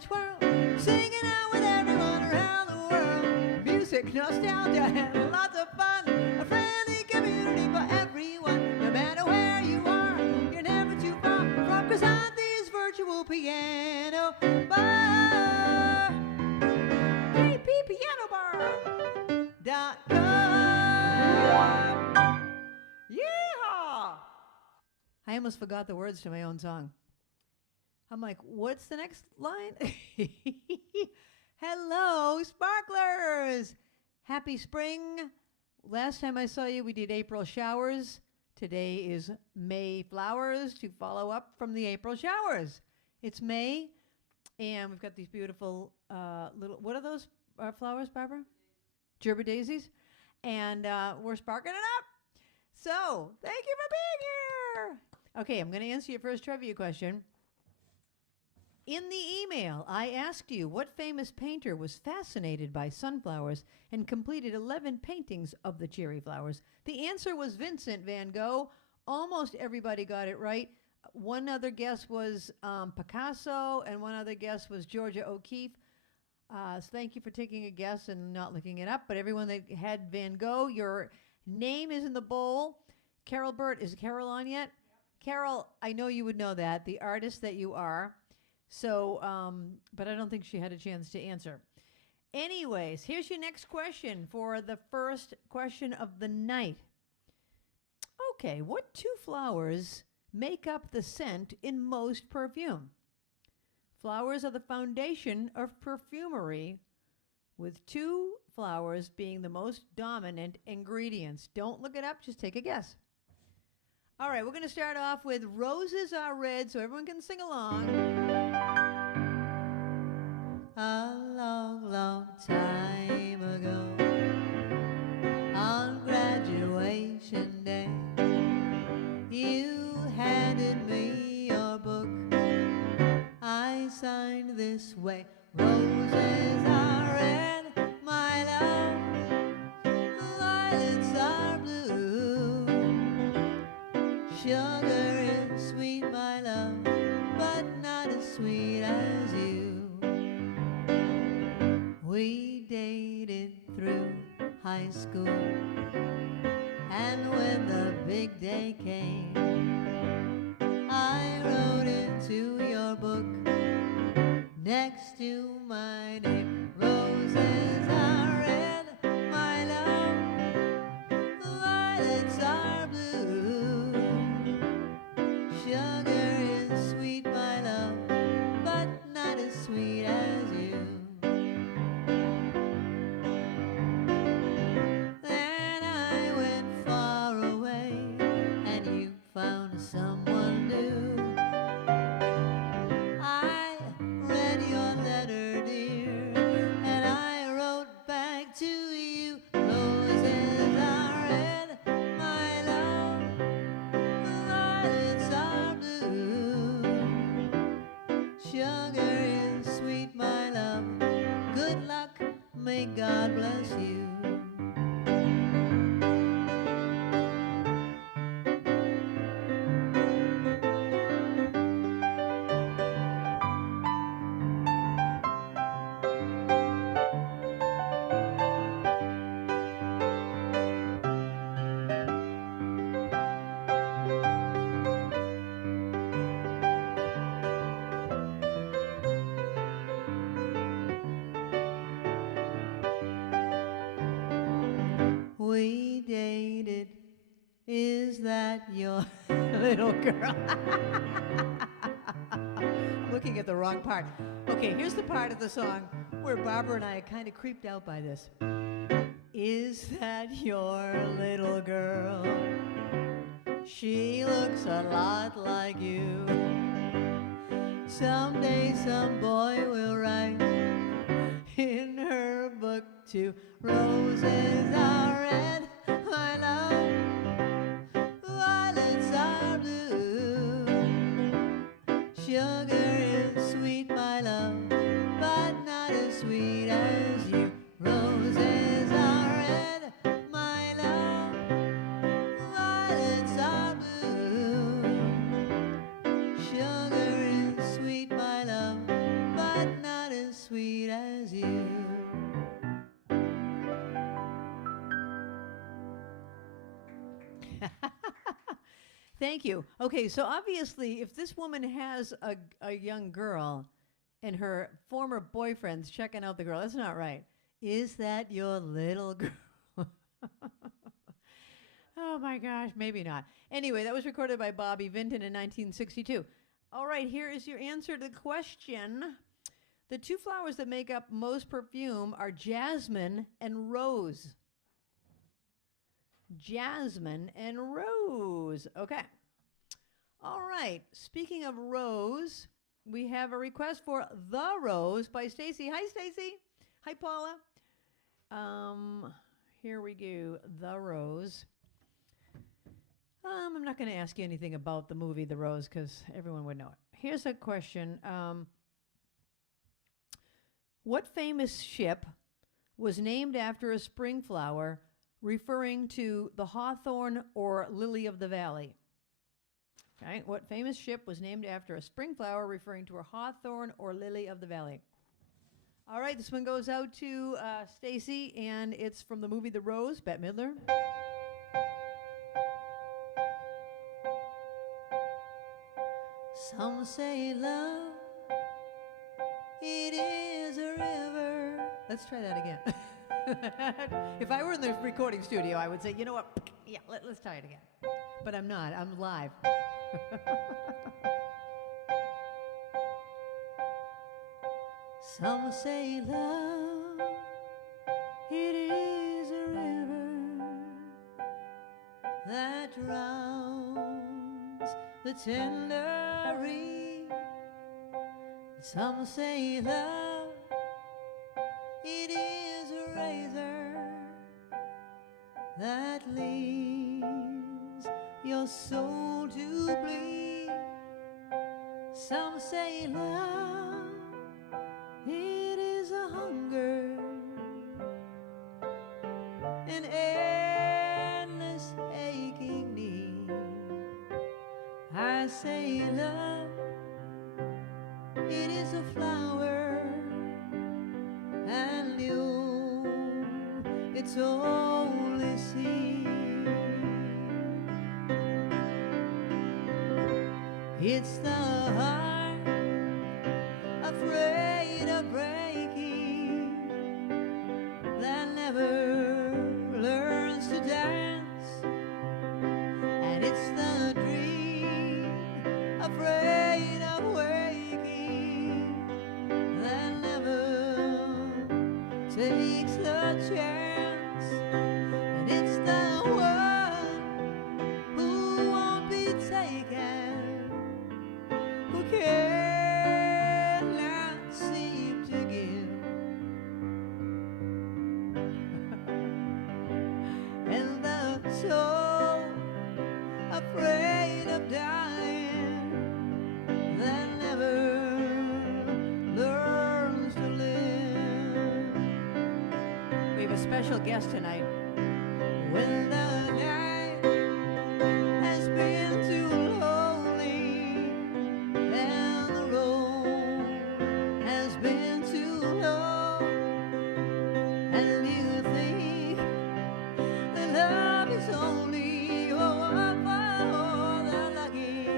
twirl, singing out with everyone around the world. Music, nostalgia, and lots of fun. A friendly community for everyone. No matter where you are, you're never too far from Krisanti's virtual piano bar. KPPianobar.com. Yeehaw! I almost forgot the words to my own song. I'm like, what's the next line? Hello, sparklers! Happy spring. Last time I saw you, we did April showers. Today is May flowers to follow up from the April showers. It's May, and we've got these beautiful little, what are those flowers, Barbara? Gerber daisies. And we're sparking it up. So, thank you for being here. Okay, I'm going to answer your first trivia question. In the email, I asked you what famous painter was fascinated by sunflowers and completed 11 paintings of the cherry flowers. The answer was Vincent van Gogh. Almost everybody got it right. One other guess was Picasso, and one other guess was Georgia O'Keeffe. So thank you for taking a guess and not looking it up. But everyone that had Van Gogh, your name is in the bowl. Carole Burt, is Carole on yet? Yep. Carole, I know you would know that, the artist that you are. So, but I don't think she had a chance to answer. Anyways, here's your next question for the first question of the night. Okay, what two flowers make up the scent in most perfume? Flowers are the foundation of perfumery, with two flowers being the most dominant ingredients. Don't look it up, just take a guess. All right, we're going to start off with Roses Are Red, so everyone can sing along. A long, long time ago, on graduation day, you handed me your book. I signed this way. Roses are red, my love. Violets are blue. Sugar is sweet, my love, but not as sweet as you. We dated through high school, and when the big day came, I wrote into your book next to my name. Roses are red, my love. Violets are blue. Sugar is sweet, my love, but not as sweet as you. Then I went far away, and you found someone new. I read your letter, dear, and I wrote back to you. Roses are red, my love. Violets are blue. Sugar is sweet, my love. Good luck, may God bless you. We dated, is that your little girl? Looking at the wrong part. Okay, here's the part of the song where Barbara and I are kind of creeped out by this. Is that your little girl? She looks a lot like you. Someday some boy will write in her book too. Roses are red, my love. Violets are blue. Sugar is sweet, my love, but not as sweet as you. Roses are red, my love. Violets are blue. Sugar is sweet, my love, but not sweet as you. Thank you. Okay, so obviously, if this woman has a young girl and her former boyfriend's checking out the girl, that's not right. Is that your little girl? Oh my gosh, maybe not. Anyway, that was recorded by Bobby Vinton in 1962. All right, here is your answer to the question. The two flowers that make up most perfume are jasmine and rose. Jasmine and rose. Okay. All right. Speaking of rose, we have a request for The Rose by Stacy. Hi, Stacy. Hi, Paula. Here we go. The Rose. I'm not going to ask you anything about the movie The Rose because everyone would know it. Here's a question. What famous ship was named after a spring flower referring to the hawthorn or lily of the valley? Okay, what famous ship was named after a spring flower referring to a hawthorn or lily of the valley? All right, this one goes out to Stacy, and it's from the movie The Rose, Bette Midler. Some say love, it is a river. Let's try that again. If I were in the recording studio, I would say, you know what? Yeah, let's try it again. But I'm not. I'm live. Some say love, it is a river that drowns the tender reed. Some say love, it is a razor that leaves your soul to bleed. Some say love, it is a hunger, an endless aching need. I say love, it is a flower, and you, it's only seed. It's the heart afraid of breaking that never learns to dance, and it's the dream afraid of waking that never takes the chance, and it's the one who won't be taken, who cannot seem to give, and the soul afraid of dying that never learns to live. We have a special guest tonight. When the night has been too lonely and the road has been too long, and you think that love is only for the lucky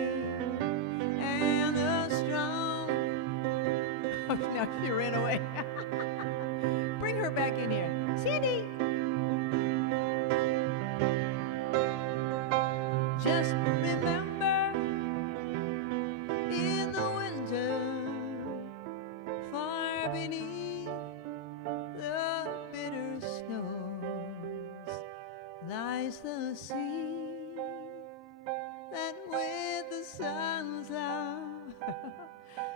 and the strong. Oh, now she ran away. Bring her back in here. Sandy! Just remember, in the winter, far beneath the bitter snows, lies the sea that with the sun's love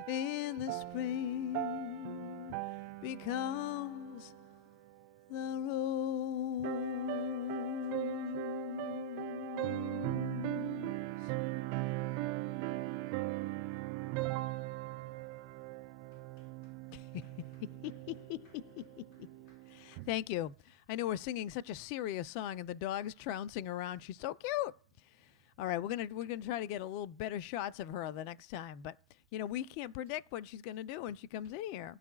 in the spring becomes the rose. Thank you. I know we're singing such a serious song and the dog's trouncing around. She's so cute. All right, we're gonna try to get a little better shots of her the next time. But you know, we can't predict what she's gonna do when she comes in here.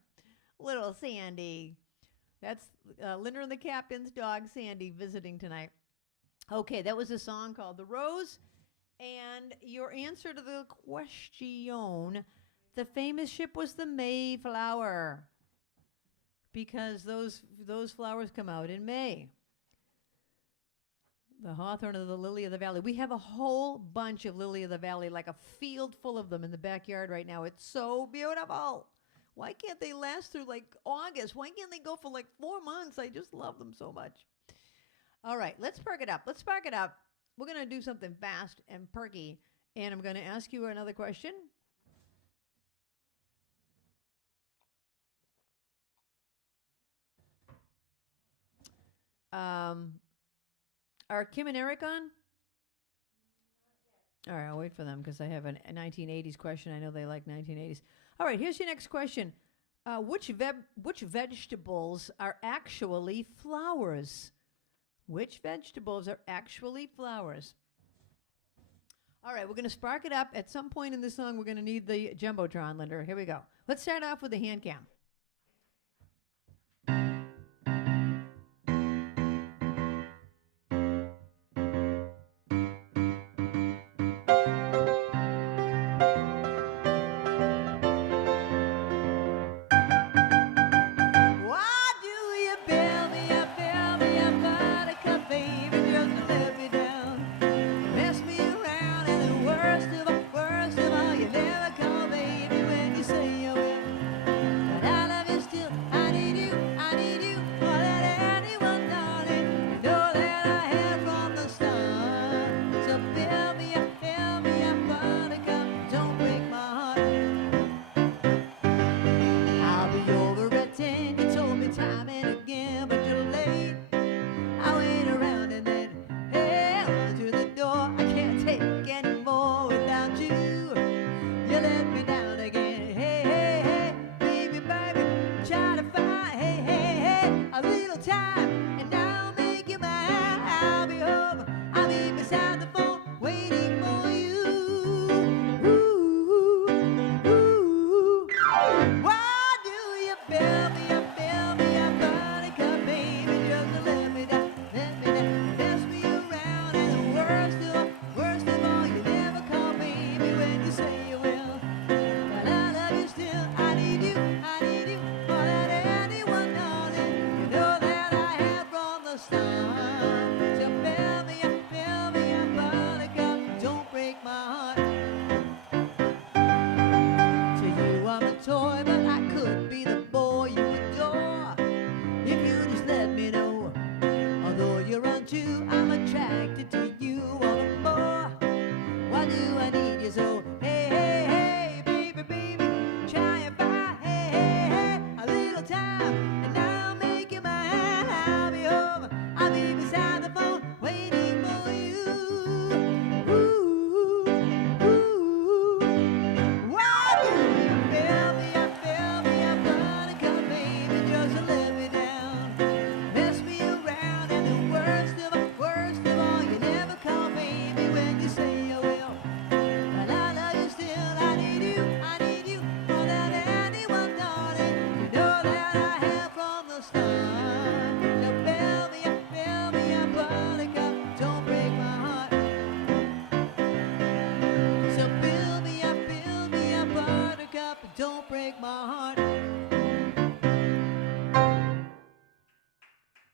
Little Sandy. That's Linda and the Captain's dog, Sandy, visiting tonight. Okay, that was a song called The Rose. And your answer to the question, the famous ship was the Mayflower. Because those flowers come out in May. The hawthorn of the lily of the valley. We have a whole bunch of lily of the valley, like a field full of them in the backyard right now. It's so beautiful. Why can't they last through like August? Why can't they go for like 4 months? I just love them so much. All right, let's perk it up. Let's spark it up. We're going to do something fast and perky, and I'm going to ask you another question. Are Kim and Eric on? All right, I'll wait for them because I have a 1980s question. I know they like 1980s. All right, here's your next question. Which vegetables are actually flowers? Which vegetables are actually flowers? All right, we're going to spark it up. At some point in this song, we're going to need the Jumbotron, Linda. Here we go. Let's start off with the hand cam.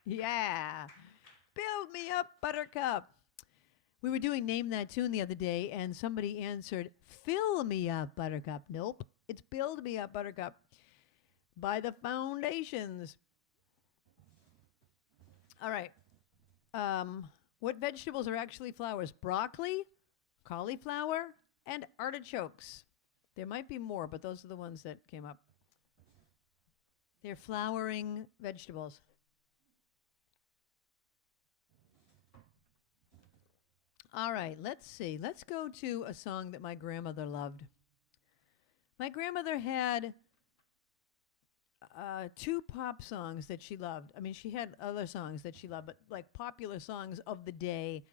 Yeah. Build Me Up Buttercup. We were doing Name That Tune the other day, and somebody answered, Fill Me Up Buttercup. Nope. It's Build Me Up Buttercup by the Foundations. All right. What vegetables are actually flowers? Broccoli, cauliflower, and artichokes. There might be more, but those are the ones that came up. They're flowering vegetables. All right, let's see. Let's go to a song that my grandmother loved. My grandmother had 2 pop songs that she loved. I mean, she had other songs that she loved, but like popular songs of the day.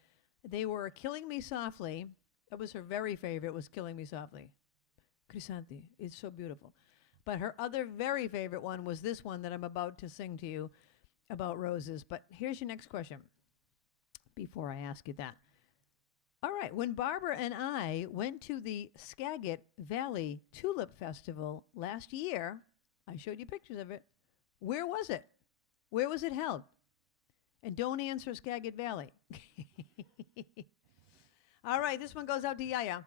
They were Killing Me Softly. That was her very favorite, was Killing Me Softly. Krisanthi, it's so beautiful. But her other very favorite one was this one that I'm about to sing to you about roses. But here's your next question before I ask you that. All right, when Barbara and I went to the Skagit Valley Tulip Festival last year, I showed you pictures of it. Where was it? Where was it held? And don't answer Skagit Valley. All right, this one goes out to Yaya.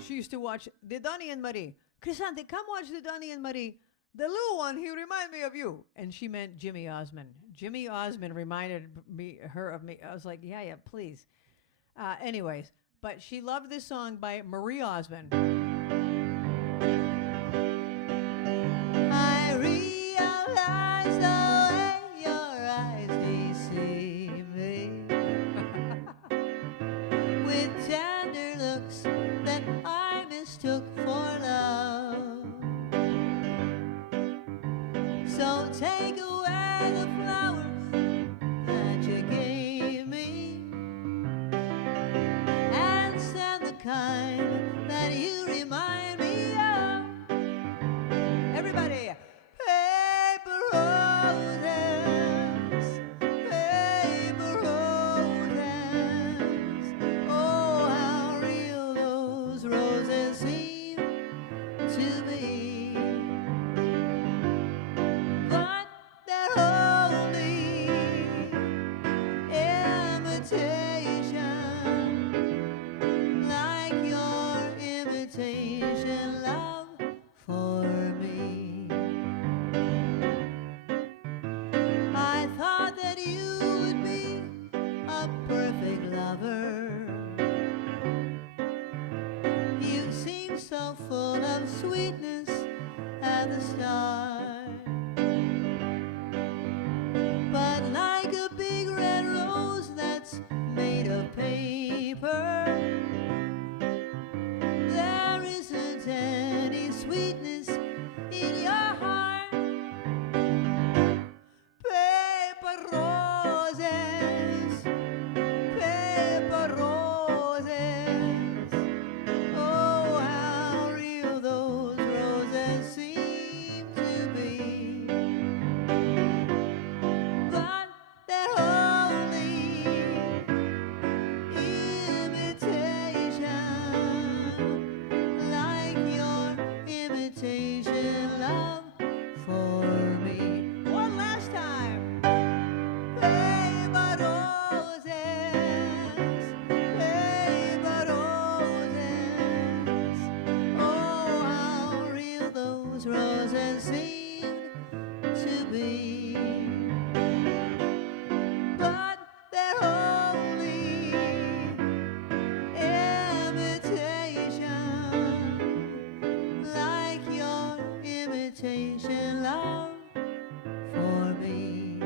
She used to watch the Donnie and Marie. Krisanthi, come watch the Donnie and Marie. The little one, he reminds me of you. And she meant Jimmy Osmond. Jimmy Osmond reminded her of me. I was like, yeah, please. Anyways, but she loved this song by Marie Osmond. I realize the way your eyes deceive me with tender looks that I mistook for love. So take away the flowers that you gave me and send the kind that you remind me of. Everybody, paper roses, paper roses. Oh, how real those roses seem to be. But they're only imitation, like your imitation love for me. I thought that you would be a perfect lover. You seemed so full of sweetness at the start, but like a big red rose that's made of paper, there isn't any sweetness in your heart. Paper roses, paper roses. Oh, how real those roses seem to be. But they're only imitation, like your imitation love for me. One last time. Paper roses, paper roses. Oh, how real those roses seem to be. But they're only imitation, like your imitation love for me.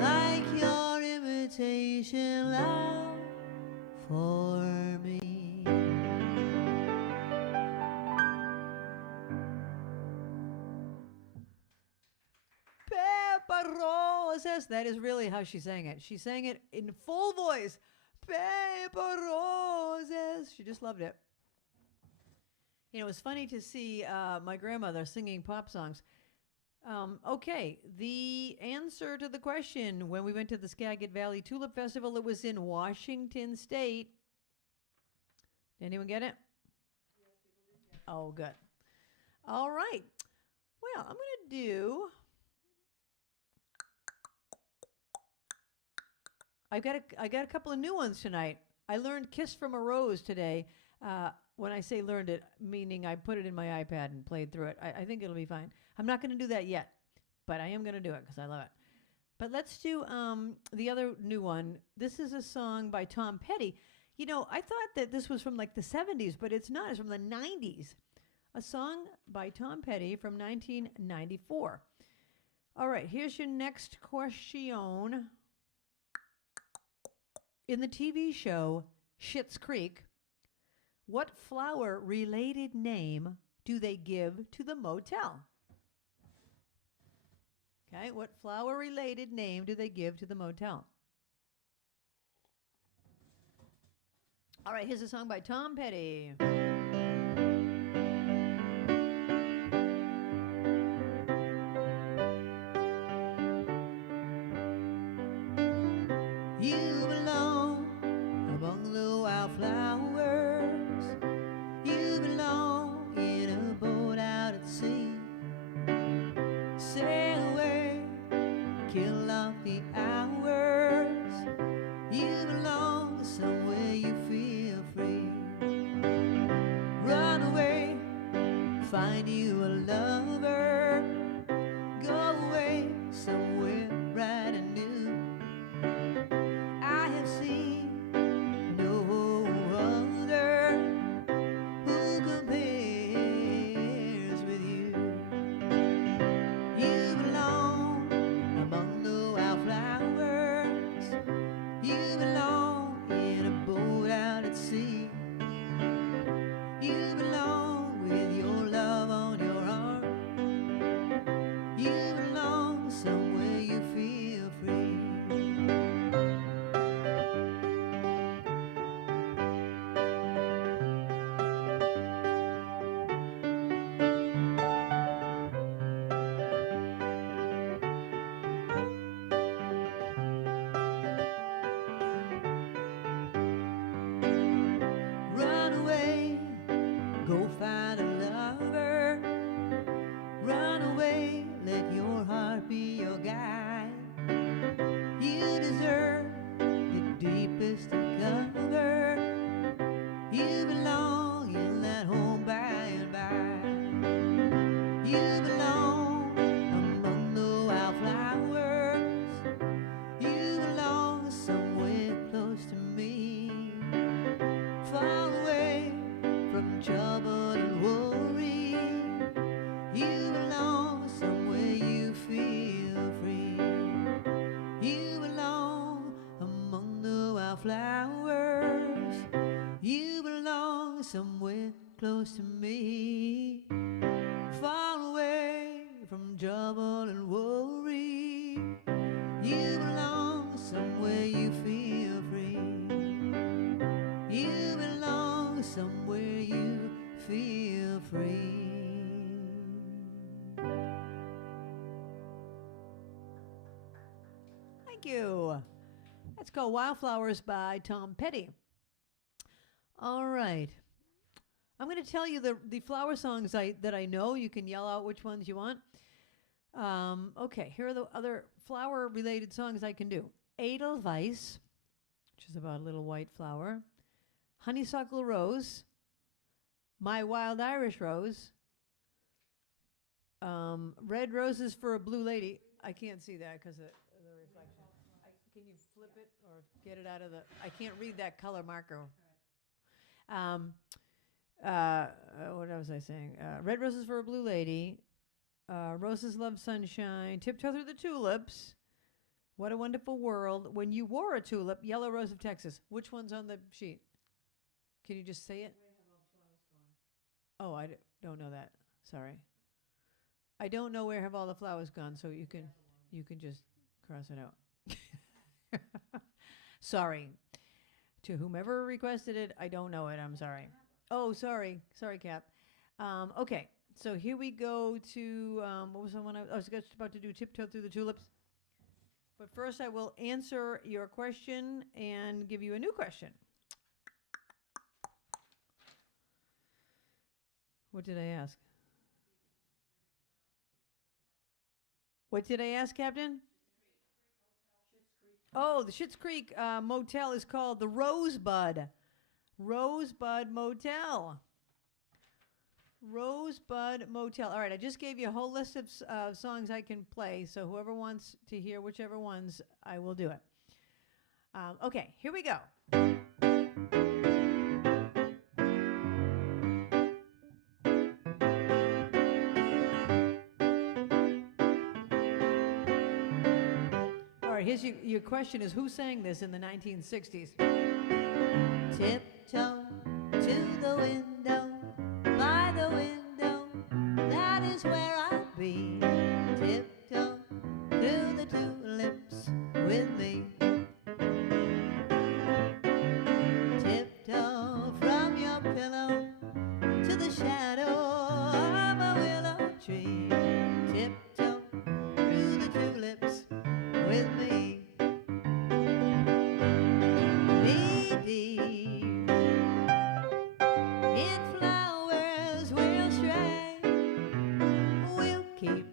Like your imitation love for me. Paper roses. That is really how she sang it. She sang it in full voice. Paper roses. She just loved it. You know, it was funny to see my grandmother singing pop songs. Okay, the answer to the question, when we went to the Skagit Valley Tulip Festival, it was in Washington State. Did anyone get it? Oh, good. All right. Well, I'm going to do... I got a couple of new ones tonight. I learned Kiss from a Rose today. When I say learned it, meaning I put it in my iPad and played through it. I think it'll be fine. I'm not going to do that yet, but I am going to do it because I love it. But let's do the other new one. This is a song by Tom Petty. You know, I thought that this was from like the 70s, but it's not. It's from the 90s. A song by Tom Petty from 1994. All right, here's your next question. In the TV show Schitt's Creek, what flower-related name do they give to the motel? Okay, what flower-related name do they give to the motel? All right, here's a song by Tom Petty. You belong among the wildflowers. You belong in a boat out at sea. Sail away, kill off the hours. You belong somewhere you feel free. Run away, find you a lover. Go away somewhere bright and new. I have seen no other who compares with you. You belong among the wildflowers. You belong in a boat out at sea. You belong with your love on your arm. You belong somewhere you feel free. Run away, go find a lover. Run away, let your heart be your guide. You deserve the deepest of cover. You belong in that home by and by. You belong among the wildflowers. You belong somewhere close to me. Far away from trouble and worry. You belong somewhere you feel free. You belong among the wildflowers. You belong somewhere close to me. Far away from trouble and worry. You belong somewhere you feel free. You belong somewhere you feel free. Thank you. That's called Wildflowers by Tom Petty. All right. I'm going to tell you the flower songs that I know. You can yell out which ones you want. Okay, here are the other flower-related songs I can do. Edelweiss, which is about a little white flower. Honeysuckle Rose. My Wild Irish Rose. Red Roses for a Blue Lady. I can't see that because of the reflection. Can you flip it or get it out of the... I can't read that color marker. What was I saying? Red Roses for a Blue Lady. Roses Love Sunshine. Tiptoe Through the Tulips. What a Wonderful World. When You Wore a Tulip. Yellow Rose of Texas. Which one's on the sheet? Can you just say it? Oh, I don't know that. Sorry. I don't know Where Have All the Flowers Gone, so you can just cross it out. Sorry. To whomever requested it, I don't know it. I'm sorry. Oh, sorry. Sorry, Cap. Okay, so here we go to, what was the one I was just about to do, Tiptoe Through the Tulips. But first I will answer your question and give you a new question. What did I ask? What did I ask, Captain? Oh, the Schitt's Creek motel is called the Rosebud. Rosebud Motel. Rosebud Motel. All right, I just gave you a whole list of songs I can play, so whoever wants to hear whichever ones, I will do it. Okay, here we go. All right, here's your question is, who sang this in the 1960s? Tiptoe to the window, by the window, that is where I'll be. Tiptoe through the tulips with me. Tiptoe from your pillow to the shadow of a willow tree. Tiptoe through the tulips with me. keep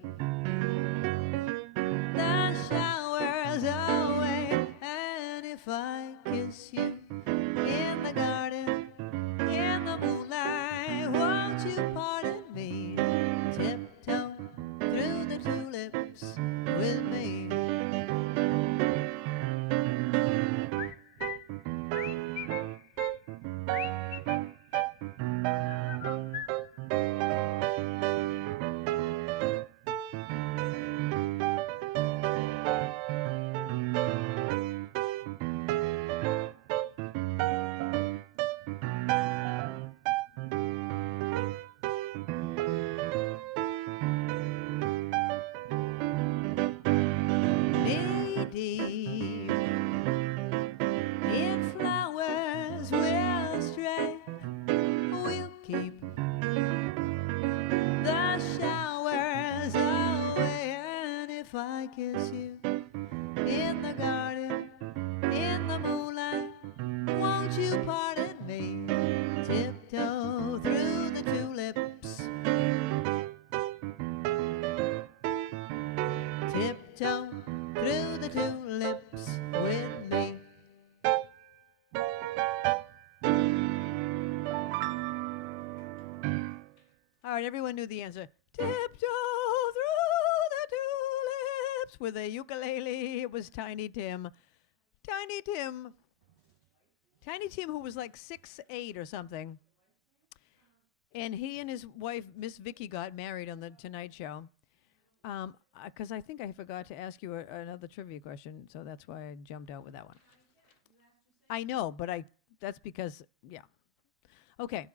the showers away. And if I kiss you in the garden, in the moonlight, won't you pardon me? Tiptoe through the tulips with me. Knee-deep in flowers we'll stray. We'll keep the showers away. And if I kiss you in the garden, in the moonlight, won't you pardon me? Tiptoe through the tulips. Tiptoe through the tulips with me. All right, everyone knew the answer. Tiptoe through the tulips with a ukulele. It was Tiny Tim. Tiny Tim. Tiny Tim, who was like 6'8" or something. And he and his wife, Miss Vicky, got married on the Tonight Show. Because I think I forgot to ask you another trivia question, so that's why I jumped out with that one. I know, but that's because, yeah. Okay.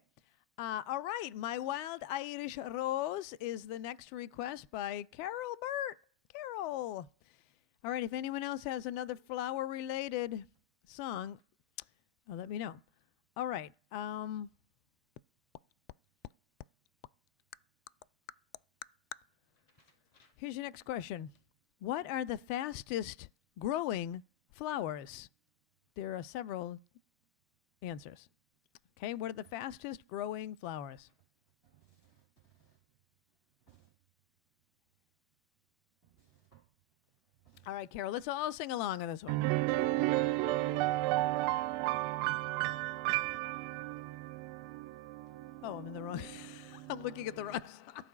All right. My Wild Irish Rose is the next request by Carole Burt. Carole. All right. If anyone else has another flower-related song, let me know. All right. Here's your next question. What are the fastest growing flowers? There are several answers. Okay, what are the fastest growing flowers? All right, Carole, let's all sing along on this one. Oh, I'm in the wrong. I'm looking at the wrong song.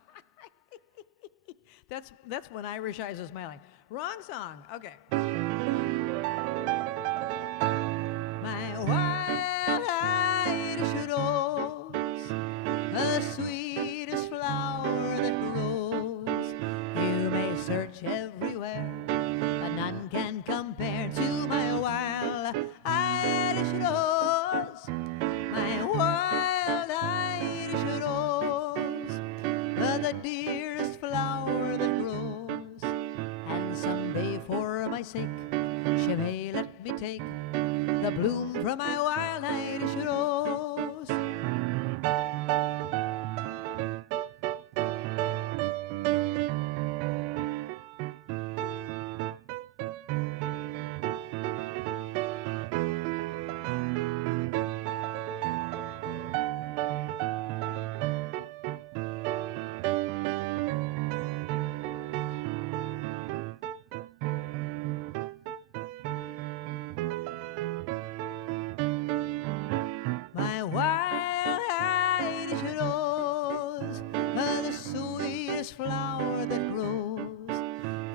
That's when Irish eyes are smiling. Wrong song. Okay. My wild Irish rose, the sweetest flower that grows. You may search everywhere, but none can compare to my wild Irish rose. My wild Irish rose, the dearest flower that grows. And someday for my sake, she may let me take the bloom from my wild Irish rose. My wild Irish rose, the sweetest flower that grows.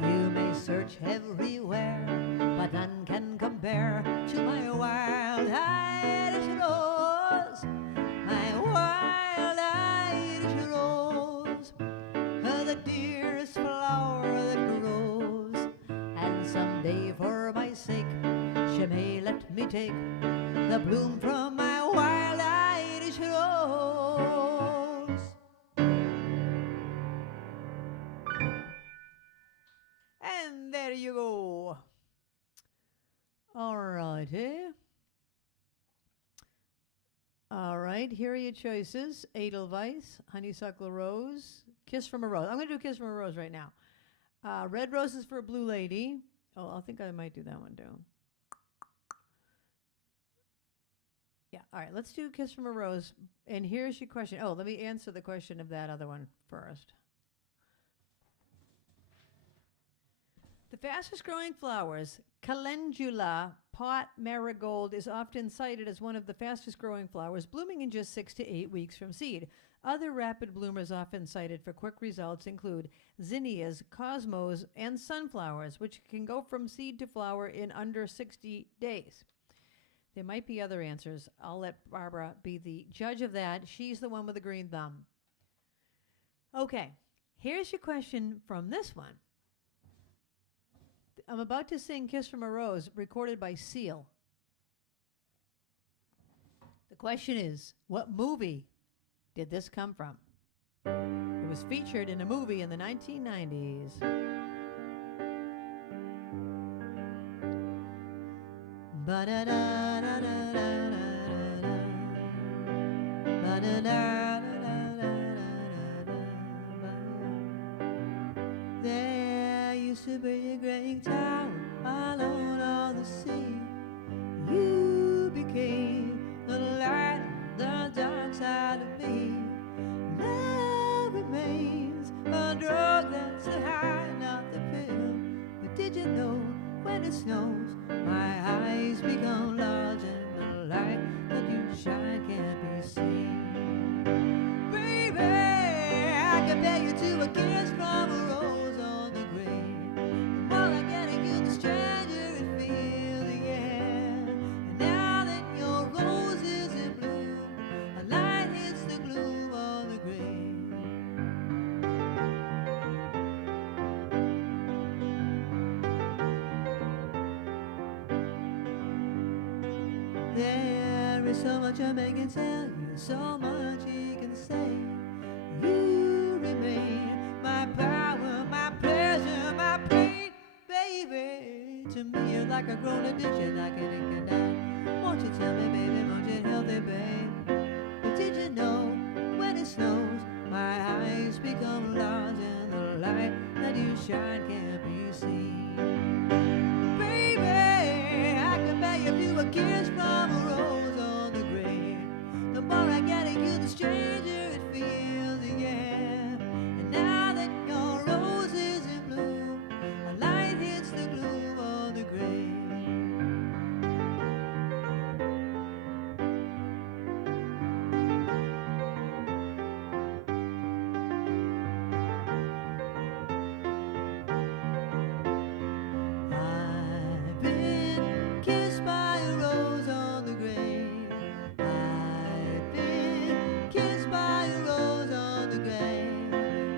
You may search everywhere, but none can compare to my wild Irish rose. My wild Irish rose, the dearest flower that grows. And someday for my sake, she may let me take the bloom from my wild Irish rose. And there you go. All righty. All right, here are your choices. Edelweiss, Honeysuckle Rose, Kiss from a Rose. I'm going to do Kiss from a Rose right now. Red Roses for a Blue Lady. Oh, I think I might do that one too. Yeah, all right, let's do Kiss from a Rose. And here's your question. Oh, let me answer the question of that other one first. The fastest growing flowers, calendula pot marigold, is often cited as one of the fastest growing flowers, blooming in just 6 to 8 weeks from seed. Other rapid bloomers often cited for quick results include zinnias, cosmos, and sunflowers, which can go from seed to flower in under 60 days. There might be other answers. I'll let Barbara be the judge of that. She's the one with the green thumb. Okay, here's your question from this one. I'm about to sing Kiss from a Rose, recorded by Seal. The question is, what movie did this come from? It was featured in a movie in the 1990s. There used to be a great tower alone on the sea. You became the light on the dark side of me. Love remains a drug that's the high, not the pill. But did you know when it snows, my eyes become large and the light that you shine can't be seen? Baby, I compare you to a kiss from a rose on the grave. The more I get at you, the stranger it feels, yeah. And now that your rose is in bloom, a light hits the gloom on the grave. There is so much a man can tell you, so much he can say. You remain my power, my pleasure, my pain, baby. To me you're like a grown addiction I can't deny. Won't you tell me, baby, won't you healthy, babe? But did you know when it snows, my eyes become large and the light that you shine can't be seen? Baby, I compare you to a kiss from a rose on the grave. The more I get at you, the stranger it feels, yeah. And now that your rose is in bloom, a light hits the gloom on the grave. I've been kissed by a rose on the grave. I've been kissed by a rose on the grave.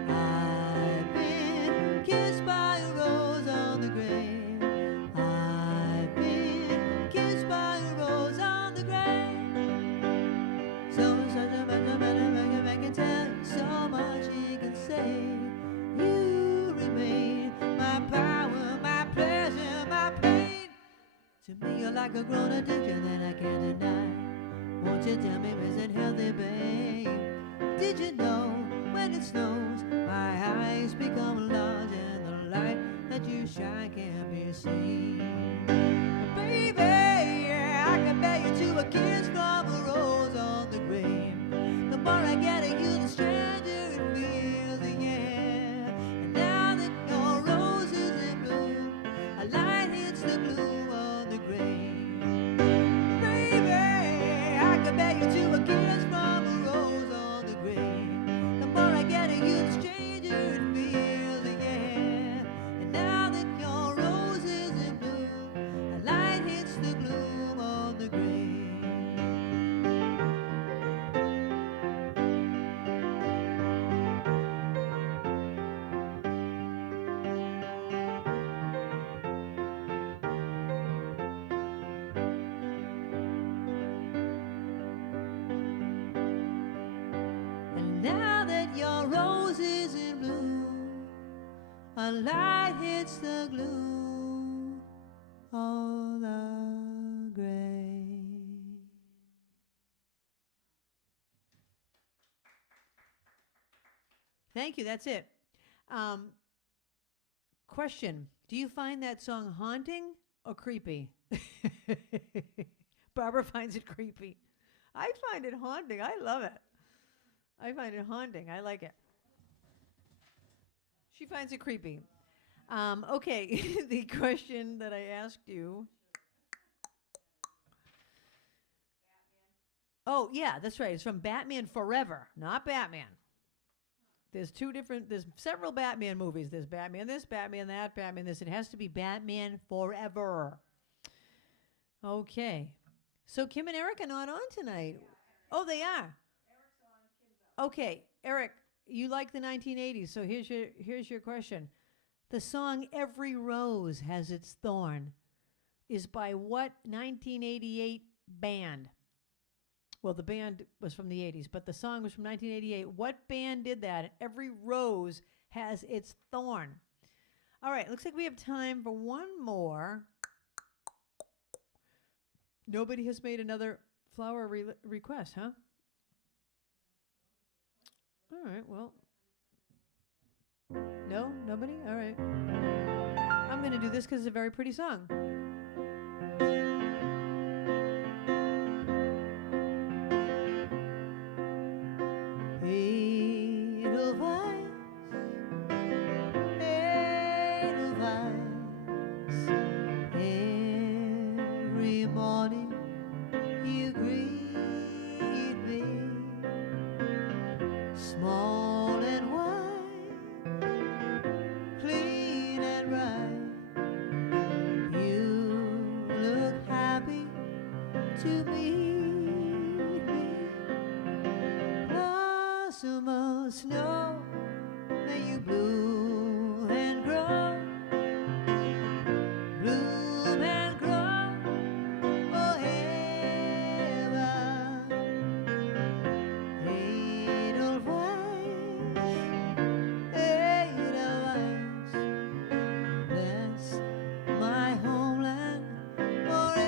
I've been kissed by a rose on the grave. I've been kissed by a rose on the grave. So such a man can tell you, so much he can say. You remain my power, my pleasure, my pain. To me you're like a grown addiction that I can't deny. Won't you tell me, is it healthy, babe? Did you know when it snows, my eyes become large and the light that you shine can't be seen? Baby, yeah, I compare you to a kiss from a rose on the grave. The more I get at you, the stranger it feels, yeah. And now that your rose is in bloom, a light hits the gloom on the grave. Baby, I compare you to a kiss from a rose on the grave. The more I get at you, the stranger it feels, yeah. And now that your rose is in bloom, a light hits the gloom on the grave. And now that your rose is in bloom, a light hits the gloom on the grave. Thank you. That's it. Question: do you find that song haunting or creepy? Barbara finds it creepy. I find it haunting. I love it. I find it haunting. I like it. She finds it creepy. Okay, the question that I asked you. Oh, yeah, that's right. It's from Batman Forever, not Batman. There's several Batman movies. There's Batman this, Batman that, Batman this. It has to be Batman Forever. Okay. So Kim and Eric are not on tonight. Oh, they are. Okay, Eric, you like the 1980s, so here's your question. The song Every Rose Has Its Thorn is by what 1988 band? Well, the band was from the 80s, but the song was from 1988. What band did that? Every Rose Has Its Thorn. All right, looks like we have time for one more. Nobody has made another flower request, huh? All right, well. No? Nobody? All right. I'm going to do this because it's a very pretty song. Every morning you greet me, small and white, clean and right. You look happy to meet me. Blossom of snow, may you bloom and grow. Bloom and grow forever. Edelweiss, bless my homeland forever.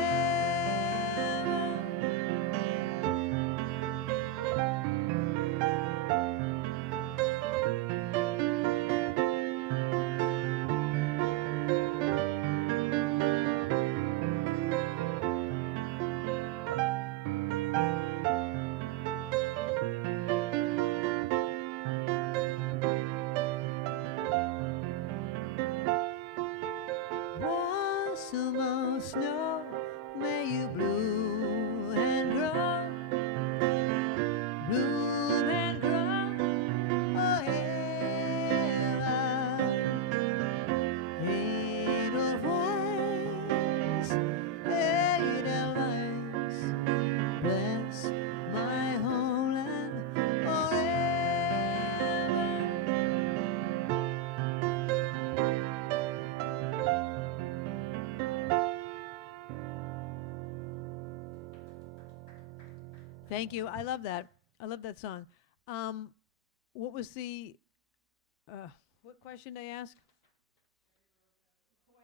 Blossom of snow, may you bloom and grow. Bloom and grow forever. Edelweiss, Edelweiss, bless my homeland forever. Thank you. I love that. I love that song. What was the, what question did I ask?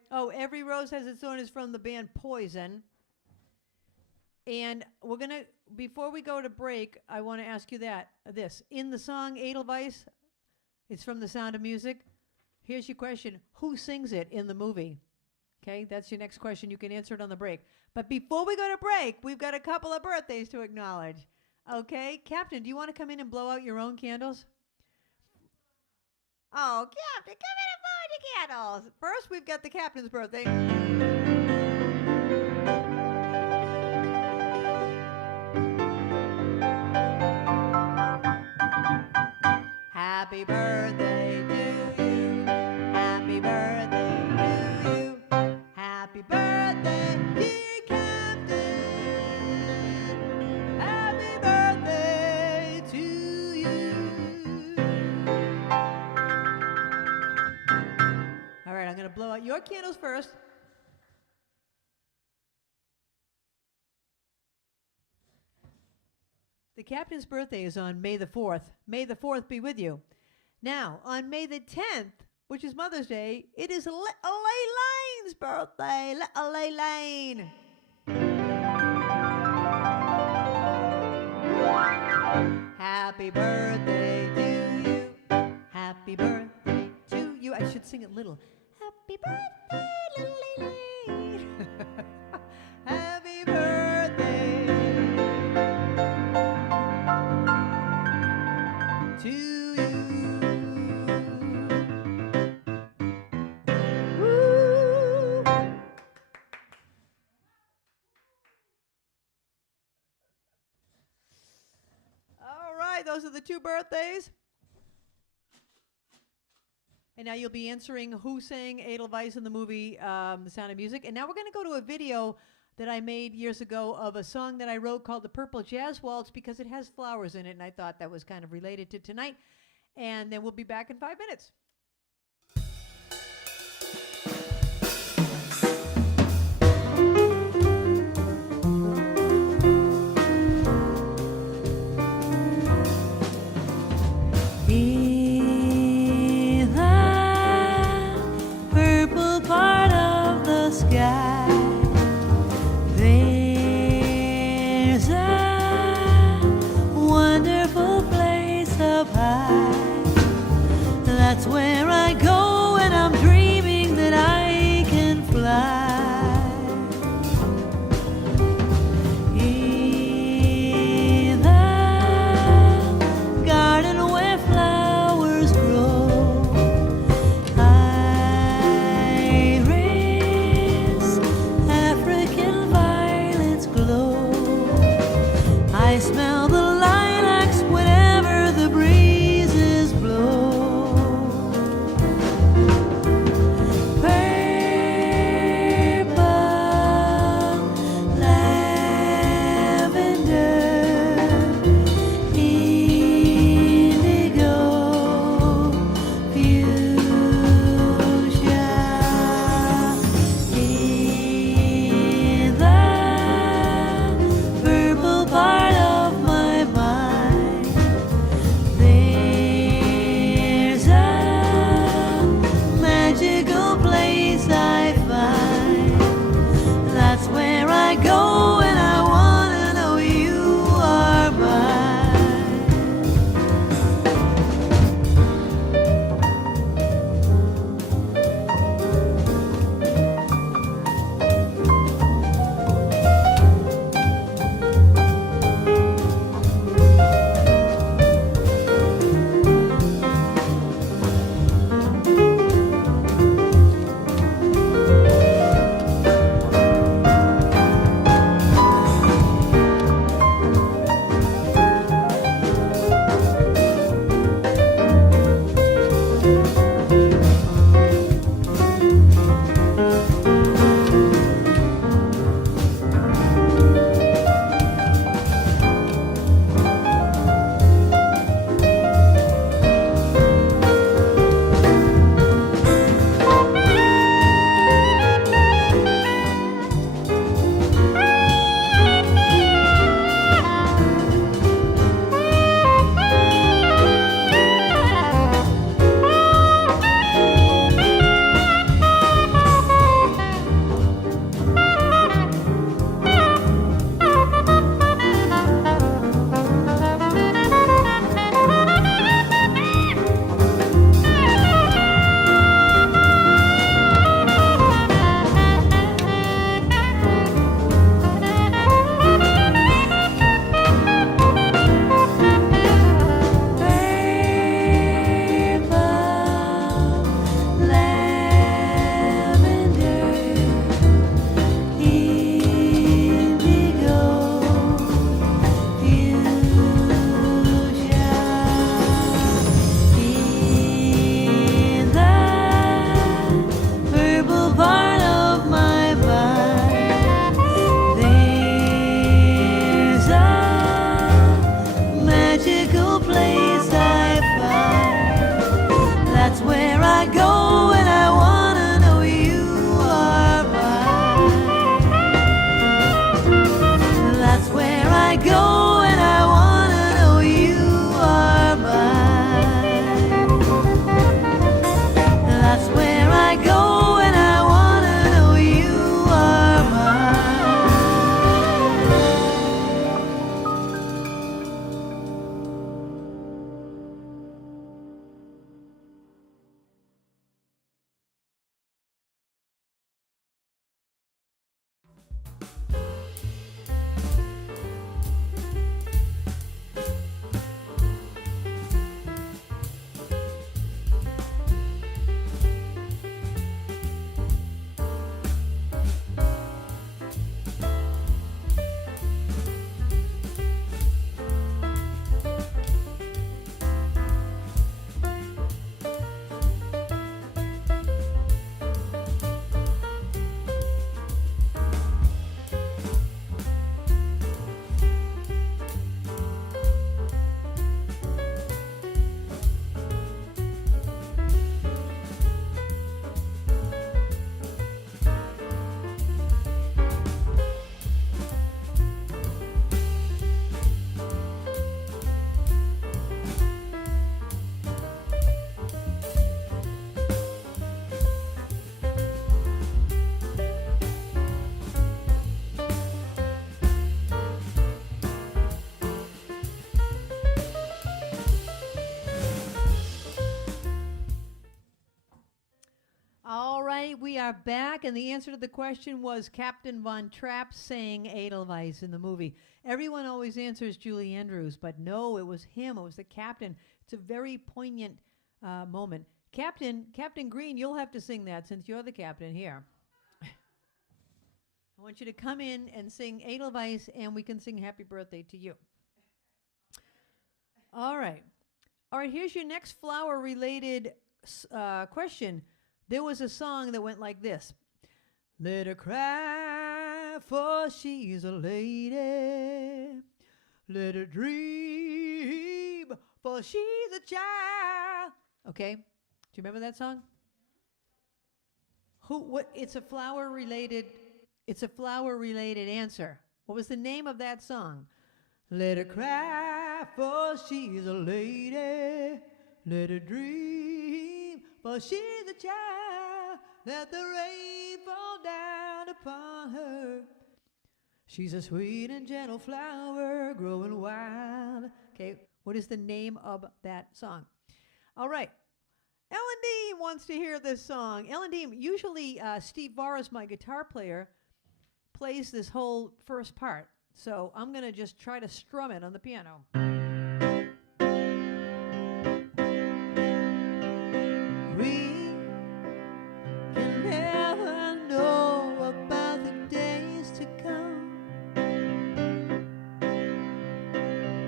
Oh, Every Rose Has Its Thorn is from the band Poison. And we're going to, before we go to break, I want to ask you this. In the song Edelweiss, it's from The Sound of Music. Here's your question. Who sings it in the movie? Okay, that's your next question. You can answer it on the break. But before we go to break, we've got a couple of birthdays to acknowledge. Okay, Captain, do you want to come in and blow out your own candles? Oh, Captain, come in and blow out your candles. First, we've got the Captain's birthday. Happy birthday to you. Happy birthday to you. Happy birthday, dear Captain. Happy birthday to you. All right, I'm going to blow out your candles first. The Captain's birthday is on May the 4th. May the 4th be with you. Now, on May the 10th, which is Mother's Day, it is Lane's birthday. Lane. Happy birthday to you. Happy birthday to you. I should sing it little. Happy birthday, little Lane. Happy birthday to you. those are the two birthdays. And now you'll be answering who sang Edelweiss in the movie The Sound of Music. And now we're going to go to a video that I made years ago of a song that I wrote called The Purple Jazz Waltz because it has flowers in it, and I thought that was kind of related to tonight. And then we'll be back in 5 minutes. In the purple part of the sky, there's a wonderful place up high. That's where I go when I'm dreaming that I can fly. In the garden where flowers grow, iris, African violets glow. I smell the lilacs whenever the breezes blow. right, we are back, and the answer to the question was Captain Von Trapp sang Edelweiss in the movie. Everyone always answers Julie Andrews, but no, it was him. It was the captain. It's a very poignant moment. Captain Green, you'll have to sing that since you're the captain here. I want you to come in and sing Edelweiss, and we can sing Happy Birthday to you. All right. All right, here's your next flower-related question. There was a song that went like this. Let her cry, for she's a lady. Let her dream, for she's a child. Okay? Do you remember that song? What? It's a flower-related answer. What was the name of that song? Let her cry, for she's a lady. Let her dream, for she's a child. Let the rain fall down upon her. She's a sweet and gentle flower growing wild. Okay, what is the name of that song? All right. Ellen Dean wants to hear this song. Ellen Dean, usually Steve Varus, my guitar player, plays this whole first part. So I'm going to just try to strum it on the piano. We can never know about the days to come,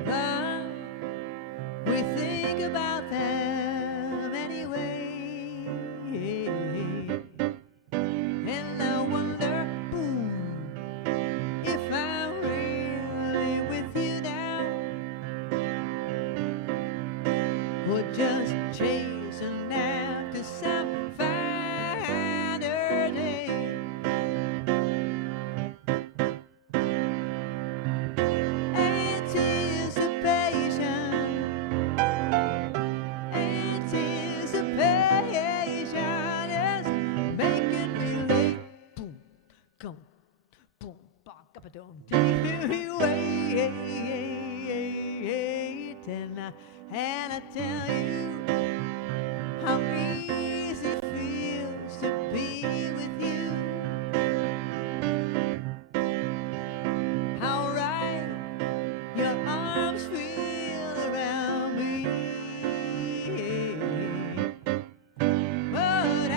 but we think about them anyway. And I wonder, if I'm really with you now, or just chasing after some finer day. Anticipation is making me late. Boom, come, boom, bop, up a dome. Keeping me waiting, and I tell you how easy it feels to be with you. How right your arms feel around me. But I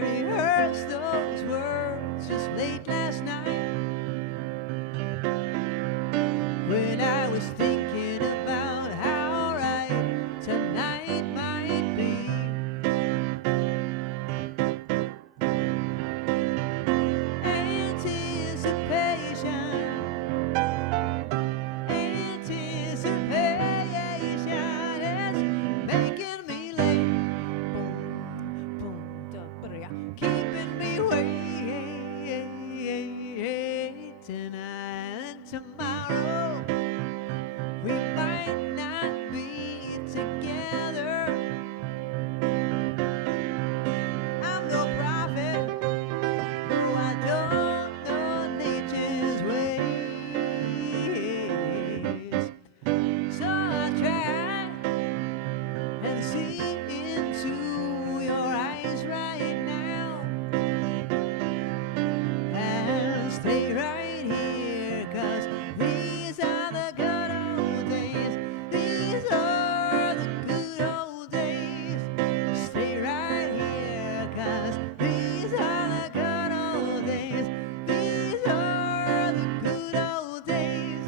rehearsed those words just late last night when I was thinking about how right tonight might be. Anticipation is making me late. Boom, boom, da, ba-da-ya. Keeping me waiting tonight and tomorrow. We might not be together. I'm no prophet, though I don't know nature's ways. So I try and see into your eyes right now, and stay right here, 'cause these are the good old days. These are the good old days. Stay right here, 'cause these are the good old days. These are the good old days.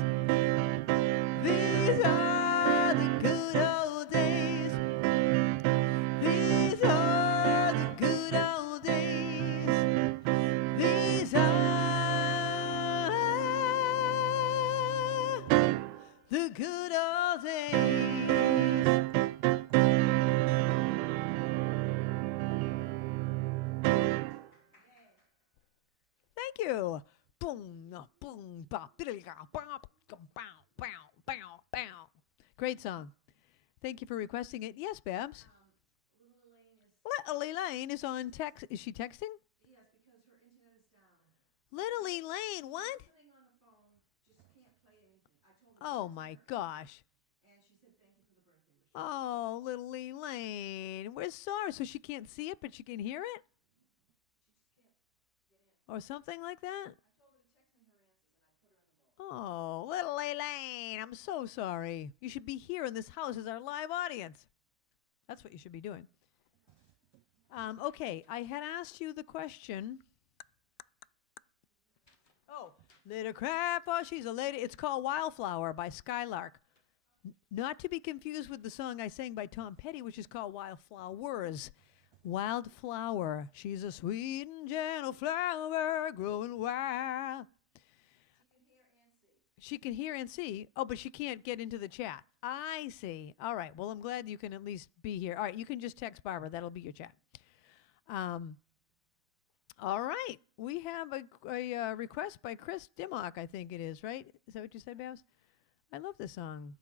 These are the good old days. These are the good old days. These are the good old days. Thank you. Boom, boom, ba, diddle-ga, bop, gum, bow, bow, bow, bow. Great song. Thank you for requesting it. Yes, Babs. Little Elaine is on text. Is she texting? Yes, because her internet is down. Little Elaine, what? Sitting on the phone, just can't play anything. I told her. Oh my gosh. And she said thank you for the birthday wish. Oh, little Elaine. We're is sorry. So she can't see it, but she can hear it? Or something like that? Oh, little Elaine, I'm so sorry. You should be here in this house as our live audience. That's what you should be doing. Okay, I had asked you the question. Oh, little crab, oh, she's a lady. It's called Wildflower by Skylark. Not to be confused with the song I sang by Tom Petty, which is called Wildflowers. Wildflower, she's a sweet and gentle flower growing wild. She can hear and see. Oh, but she can't get into the chat. I see. All right. Well, I'm glad you can at least be here. All right. You can just text Barbara. That'll be your chat. All right. We have a request by Chris Dimmock, I think it is, right? Is that what you said, Babs? I love this song.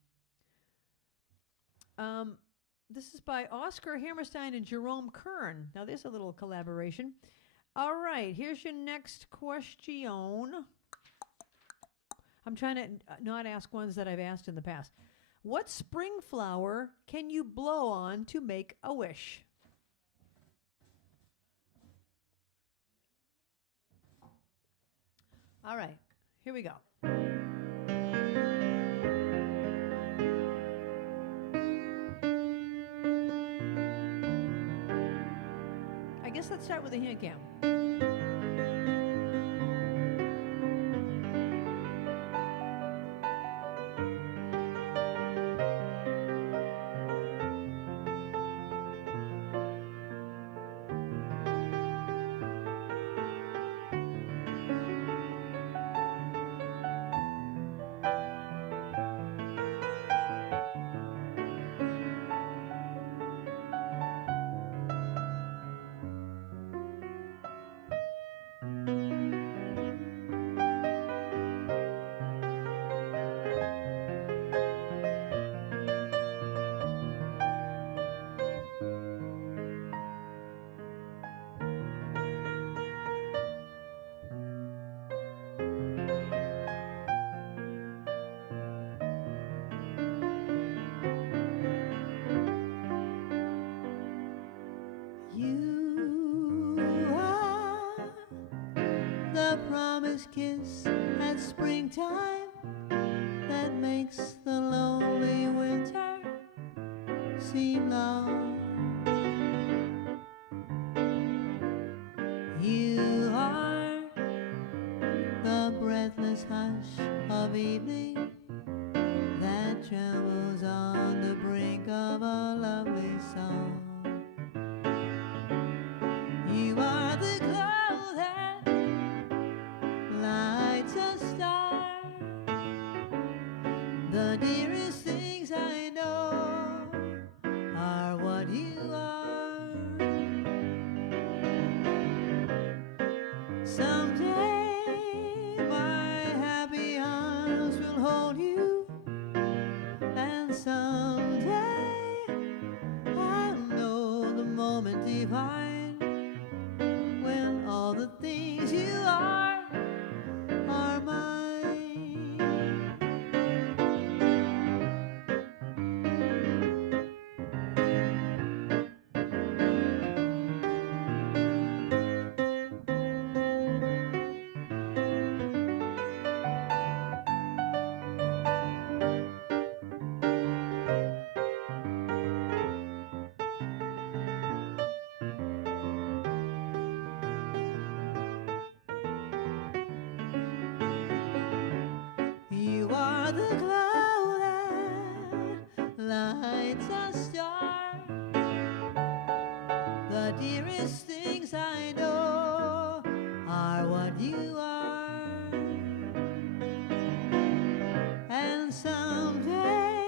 This is by Oscar Hammerstein and Jerome Kern. Now, there's a little collaboration. All right. Here's your next question. I'm trying to not ask ones that I've asked in the past. What spring flower can you blow on to make a wish? All right, here we go. I guess let's start with a hand cam. Kiss at springtime that makes the lonely winter seem long. You are the breathless hush of evening that trembles on the brink of a lovely song. You are the glow that lights a star. The dearest things I know are what you are. Someday my happy arms will hold you, and someday I'll know the moment divine when all the things you are mine. You are the glow that lights a star. The dearest things I know are what you are. And someday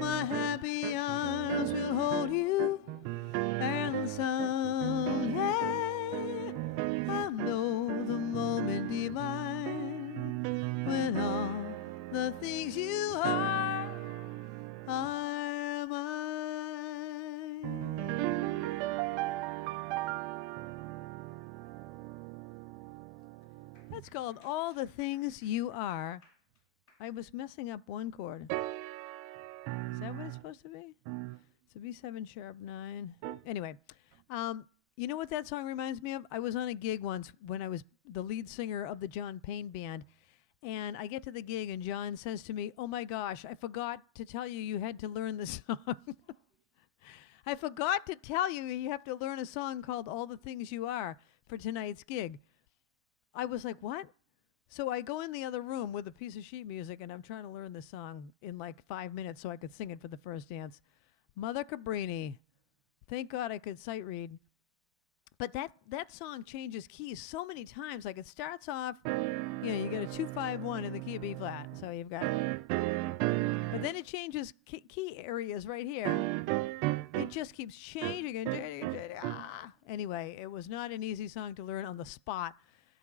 my happy arms will hold you, and someday I'll know the moment divine when all the things you are mine. That's called All the Things You Are. I was messing up one chord. Is that what it's supposed to be? It's a B7 sharp 9. Anyway, you know what that song reminds me of? I was on a gig once when I was the lead singer of the John Payne Band. And I get to the gig and John says to me, "Oh my gosh, I forgot to tell you you had to learn the song." I forgot to tell you you have to learn a song called All the Things You Are for tonight's gig. I was like, what? So I go in the other room with a piece of sheet music and I'm trying to learn the song in like 5 minutes so I could sing it for the first dance. Mother Cabrini. Thank God I could sight read. But that song changes keys so many times. Like it starts off, you get a 2-5-1 in the key of B flat. So you've got, but then it changes key areas right here. It just keeps changing and changing. Anyway, it was not an easy song to learn on the spot.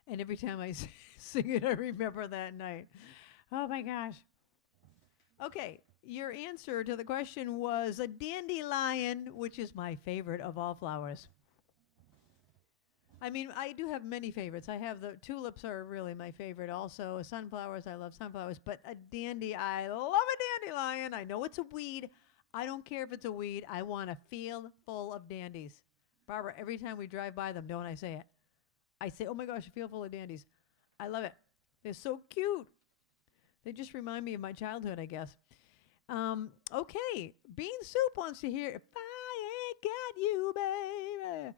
And every time I sing it, I remember that night. Oh my gosh. Okay, your answer to the question was a dandelion, which is my favorite of all flowers. I mean, I do have many favorites. I have the tulips are really my favorite also. Sunflowers, I love sunflowers. But a I love a dandelion. I know it's a weed. I don't care if it's a weed. I want a field full of dandies. Barbara, every time we drive by them, don't I say it? I say, oh my gosh, a field full of dandies. I love it. They're so cute. They just remind me of my childhood, I guess. Okay. Bean Soup wants to hear, if I ain't got you, baby.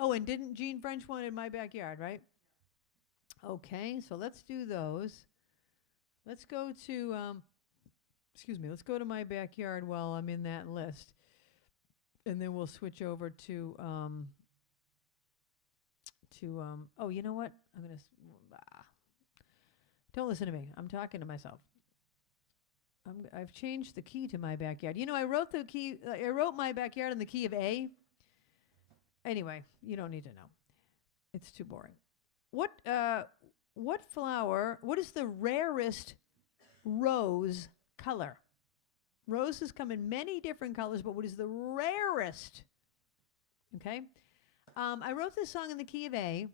Oh, and didn't Gene French want In My Backyard, right? Okay, so let's do those. Let's go to, let's go to My Backyard while I'm in that list. And then we'll switch over to oh, you know what? I'm going to, don't listen to me. I'm talking to myself. I've changed the key to My Backyard. I wrote the key, I wrote My Backyard in the key of A. Anyway, you don't need to know. It's too boring. What is the rarest rose color? Roses come in many different colors, but what is the rarest? Okay. I wrote this song in the key of A,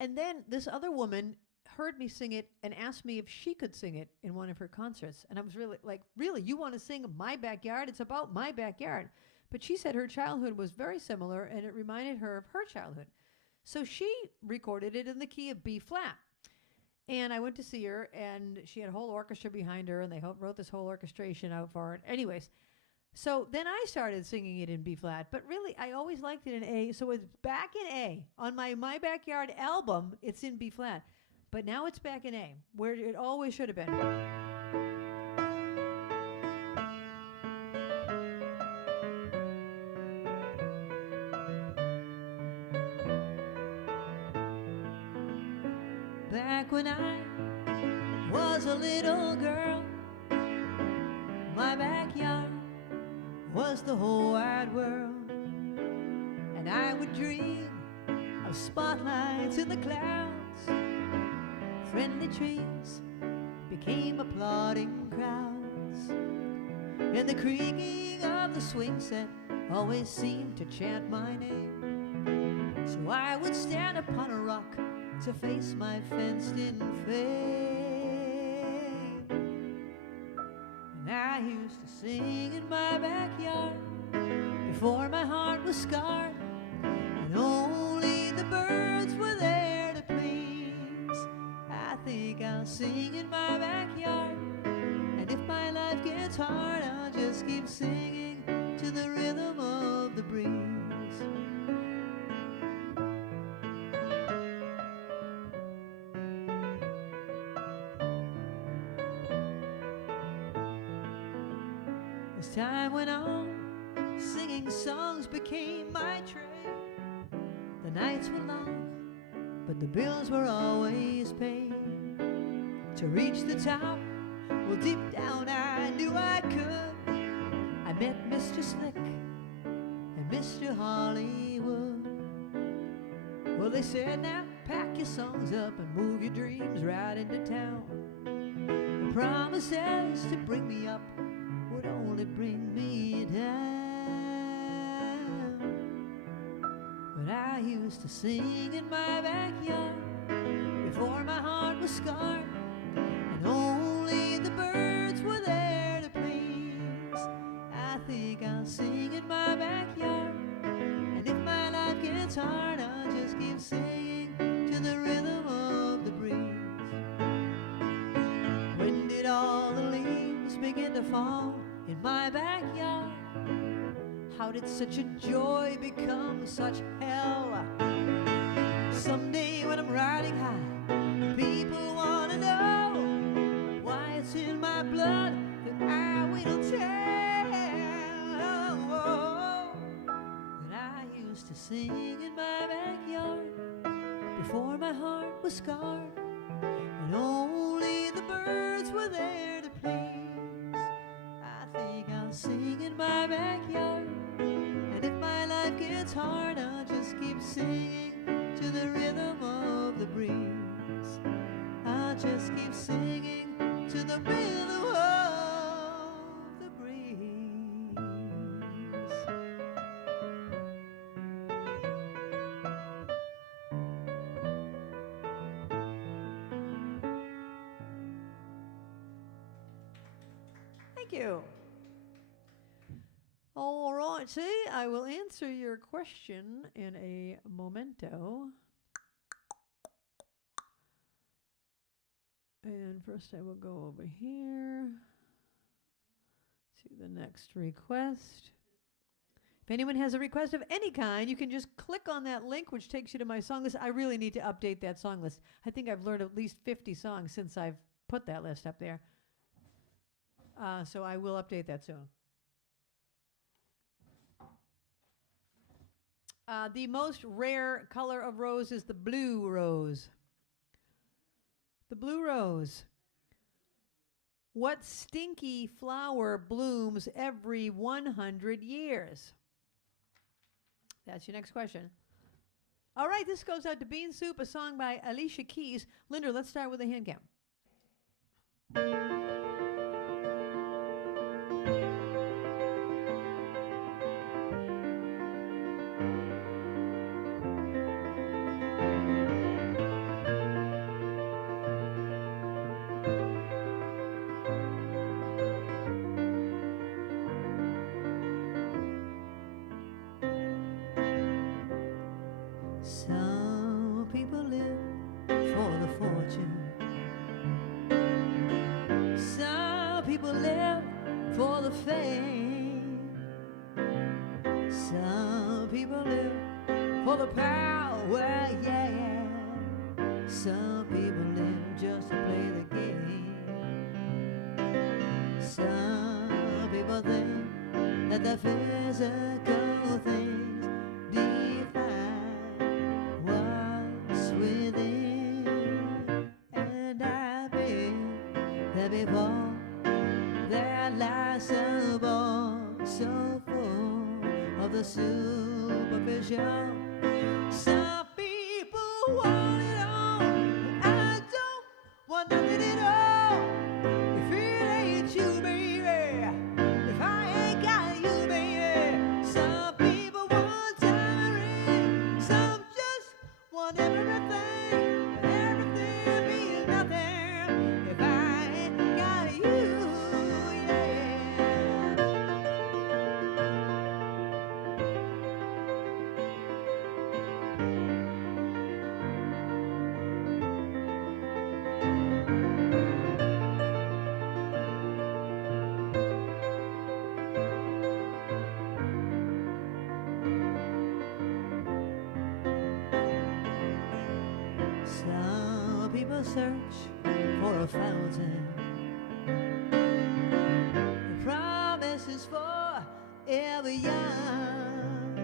and then this other woman heard me sing it and asked me if she could sing it in one of her concerts. And I was really like, really, you want to sing My Backyard? It's about my backyard. But she said her childhood was very similar, and it reminded her of her childhood. So she recorded it in the key of B flat. And I went to see her, and she had a whole orchestra behind her, and they wrote this whole orchestration out for it. Anyways, so then I started singing it in B flat, but really I always liked it in A, so it's back in A. On my Backyard album, it's in B flat, but now it's back in A, where it always should have been. Back when I was a little girl, my backyard was the whole wide world, and I would dream of spotlights in the clouds. Friendly trees became applauding crowds, and the creaking of the swing set always seemed to chant my name. So I would stand upon a rock to face my fenced-in fame. And I used to sing in my backyard before my heart was scarred, and only the birds were there to please. I think I'll sing in my backyard, and if my life gets hard, I'll just keep singing to the rhythm of the breeze. As time went on, singing songs became my trade. The nights were long, but the bills were always paid. To reach the top, well, deep down I knew I could. I met Mr. Slick and Mr. Hollywood. Well, they said, now pack your songs up and move your dreams right into town. The promises to bring me up would only bring me down. But I used to sing in my backyard before my heart was scarred, and only the birds were there to please. I think I'll gets hard, I'll just keep singing to the rhythm of the breeze. When did all the leaves begin to fall in my backyard? How did such a joy become such hell? Someday when I'm riding high, people want to know why it's in my blood that I will tell. That I used to sing in my backyard before my heart was scarred, and only the birds were there to please. I think I'll sing in my backyard, and if my life gets hard, I'll just keep singing to the rhythm of the breeze. I'll just keep singing to the rhythm of the breeze. Thank you. All right, see, I will answer your question in a momento. And first I will go over here to the next request. If anyone has a request of any kind, you can just click on that link, which takes you to my song list. I really need to update that song list. I think I've learned at least 50 songs since I've put that list up there. So I will update that soon. The most rare color of rose is the blue rose. The blue rose. What stinky flower blooms every 100 years? That's your next question. All right, this goes out to Bean Soup, a song by Alicia Keys. Linda, let's start with a hand count. Some people live for the fortune. Some people live for the fame. Some people live for the power, yeah. Some people live just to play the game. Some people think that the physical things define what's within, and I bet that before their lives are born so full of the superficial. Some people want it all, but I don't want nothing at all. If it ain't you, baby, if I ain't got you, baby. Some people want time, some just want everything, but everything means nothing if I ain't got you, yeah. Some people search for a fountain. The promise is forever young.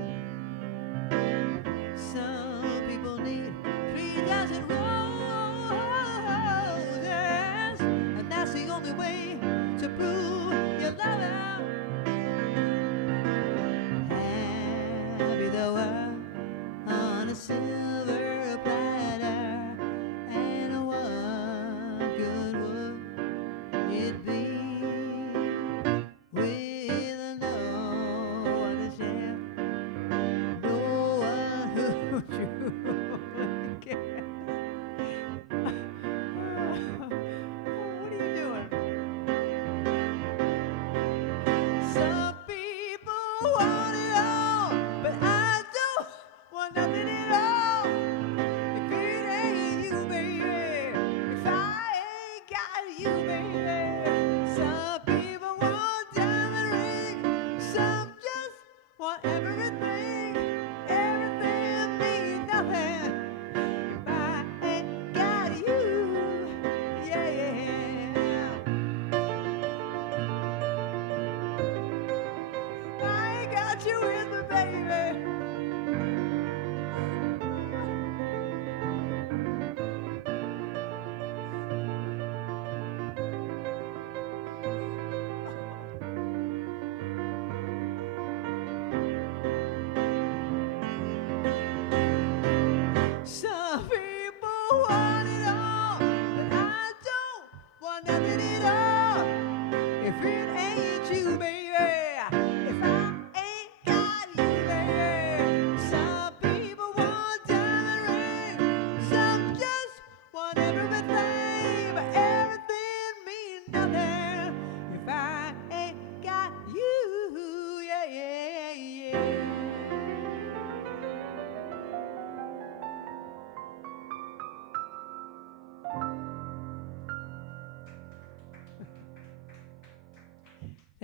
Some people need 3,000 roses, and that's the only way to prove your love out. Happy the world on a silver platter, and what good would it be with no one to share, no one who truly cares? What are you doing? Some people want it all, but I don't want nothing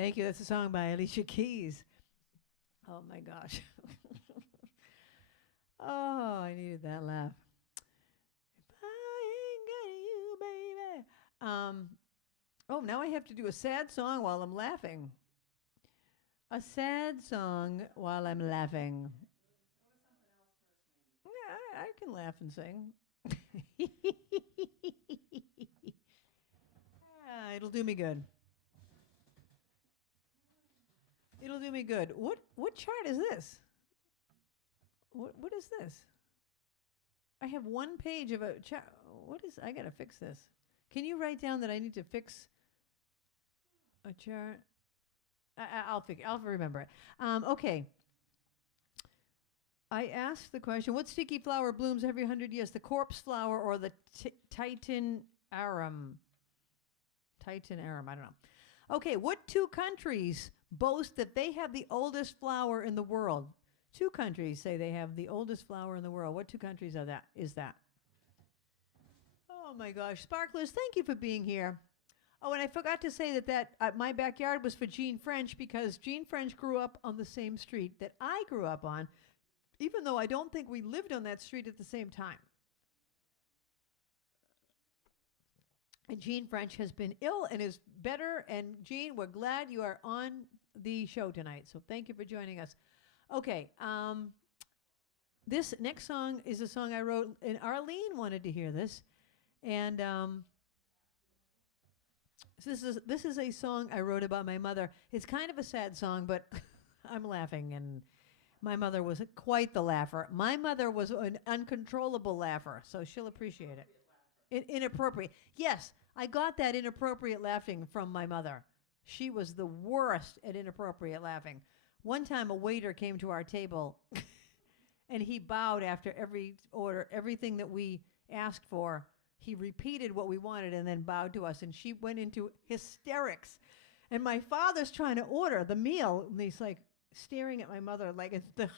Thank you. That's a song by Alicia Keys. Oh my gosh. Oh, I needed that laugh. If I ain't got you, baby. Oh, now I have to do a sad song while I'm laughing. A sad song while I'm laughing. Yeah, I can laugh and sing. It'll do me good. It'll do me good. What chart is this? What is this? I have one page of a chart. What is? I gotta fix this. Can you write down that I need to fix a chart? I'll remember it. Okay. I asked the question: what sticky flower blooms every 100 years? The corpse flower or the Titan arum? Titan arum. I don't know. Okay. What two countries boast that they have the oldest flower in the world? Two countries say they have the oldest flower in the world. What two countries are that? Is that? Oh my gosh, Sparklers! Thank you for being here. Oh, and I forgot to say that my backyard was for Jean French because Jean French grew up on the same street that I grew up on, even though I don't think we lived on that street at the same time. And Jean French has been ill and is better. And Jean, we're glad you are on the show tonight. So thank you for joining us. Okay. This next song is a song I wrote, and Arlene wanted to hear this. And this is a song I wrote about my mother. It's kind of a sad song, but I'm laughing, and my mother was quite the laugher. My mother was an uncontrollable laugher, so she'll appreciate it. Inappropriate. Yes, I got that inappropriate laughing from my mother. She was the worst at inappropriate laughing. One time a waiter came to our table and he bowed after every order, everything that we asked for. He repeated what we wanted and then bowed to us, and she went into hysterics. And my father's trying to order the meal, and he's like staring at my mother. Like, the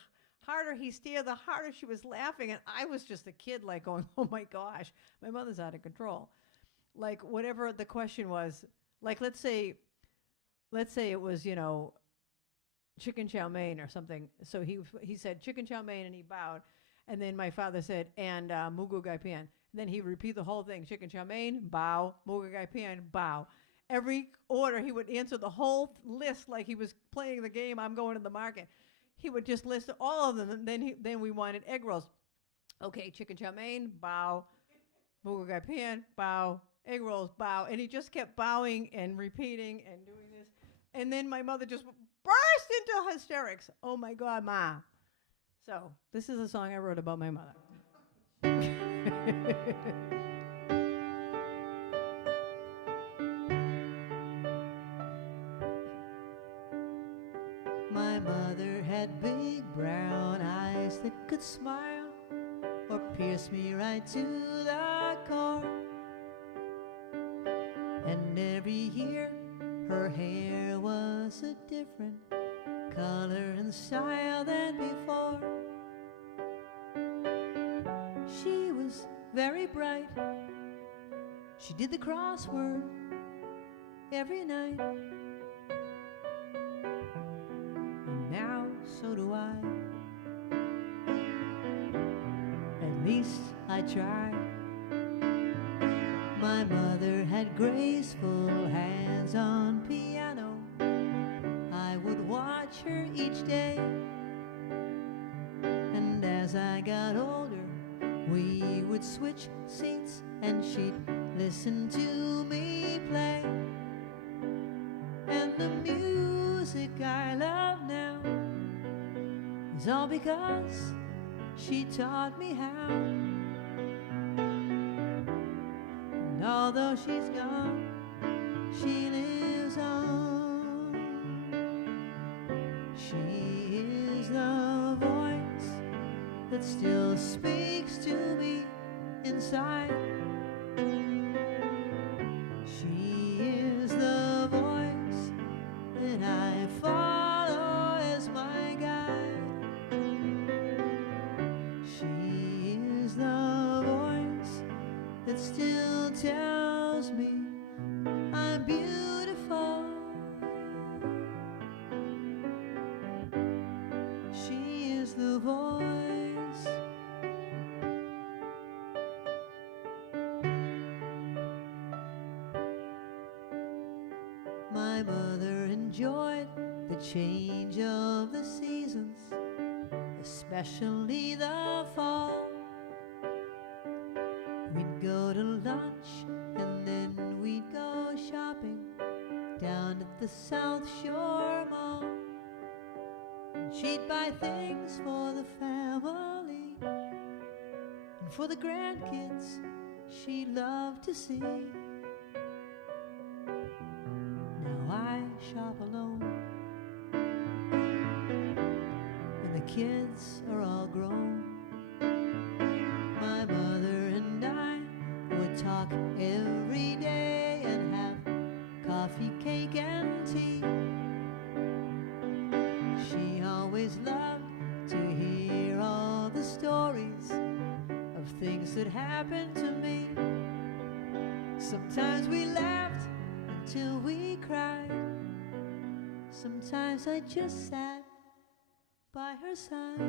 harder he stared, the harder she was laughing. And I was just a kid, like, going, oh my gosh, my mother's out of control. Like, whatever the question was, like, let's say it was, chicken chow mein or something. So he said chicken chow mein and he bowed. And then my father said, and mugu gai pian. And then he would repeat the whole thing. Chicken chow mein, bow, mugu gai pian, bow. Every order he would answer the whole list like he was playing the game, I'm going to the market. He would just list all of them. And then we wanted egg rolls. Okay, chicken chow mein, bow, mugu gai pian, bow, egg rolls, bow. And he just kept bowing and repeating and doing this. And then my mother just burst into hysterics. Oh my God, Ma. So this is a song I wrote about my mother. My mother had big brown eyes that could smile or pierce me right to the core. And every year her hair was a different color and style than before. She was very bright. She did the crossword every night. And now so do I. At least I try. My mother had graceful hands on piano. I would watch her each day. And as I got older, we would switch seats and she'd listen to me play. And the music I love now is all because she taught me how. And although she's gone, she lives on. She is the voice that still speaks to me inside. She is the voice that I follow as my guide. She is the voice that still tells me I'm beautiful. the change of the seasons, especially the fall. We'd go to lunch and then we'd go shopping down at the South Shore Mall. And she'd buy things for the family and for the grandkids she loved to see. Now I shop alone, and the kids are all grown. My mother and I would talk every day and have coffee, cake, and tea. She always loved to hear all the stories of things that happened to me. Sometimes we laughed until we cried. Sometimes I just sat by her side.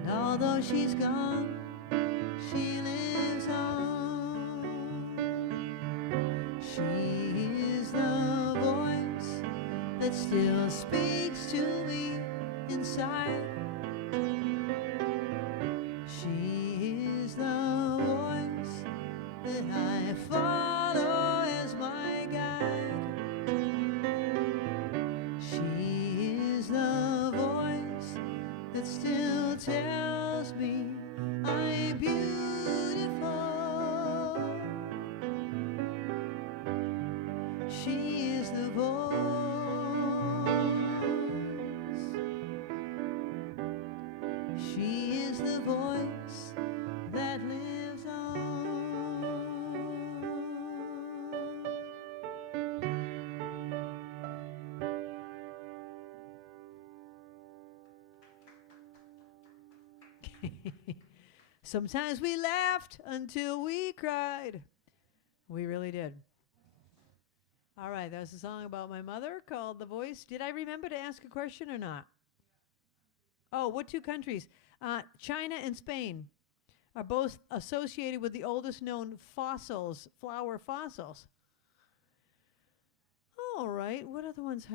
And although she's gone, she lives on. She is the voice that still speaks to me inside. She is the voice that I follow as my guide. She is the voice that still tells me I'm beautiful. She is the voice. She is the voice that lives on. Sometimes we laughed until we cried. We really did. All right, that was a song about my mother called The Voice. Did I remember to ask a question or not? Oh, what two countries? China and Spain are both associated with the oldest known fossils, flower fossils. All right, what other ones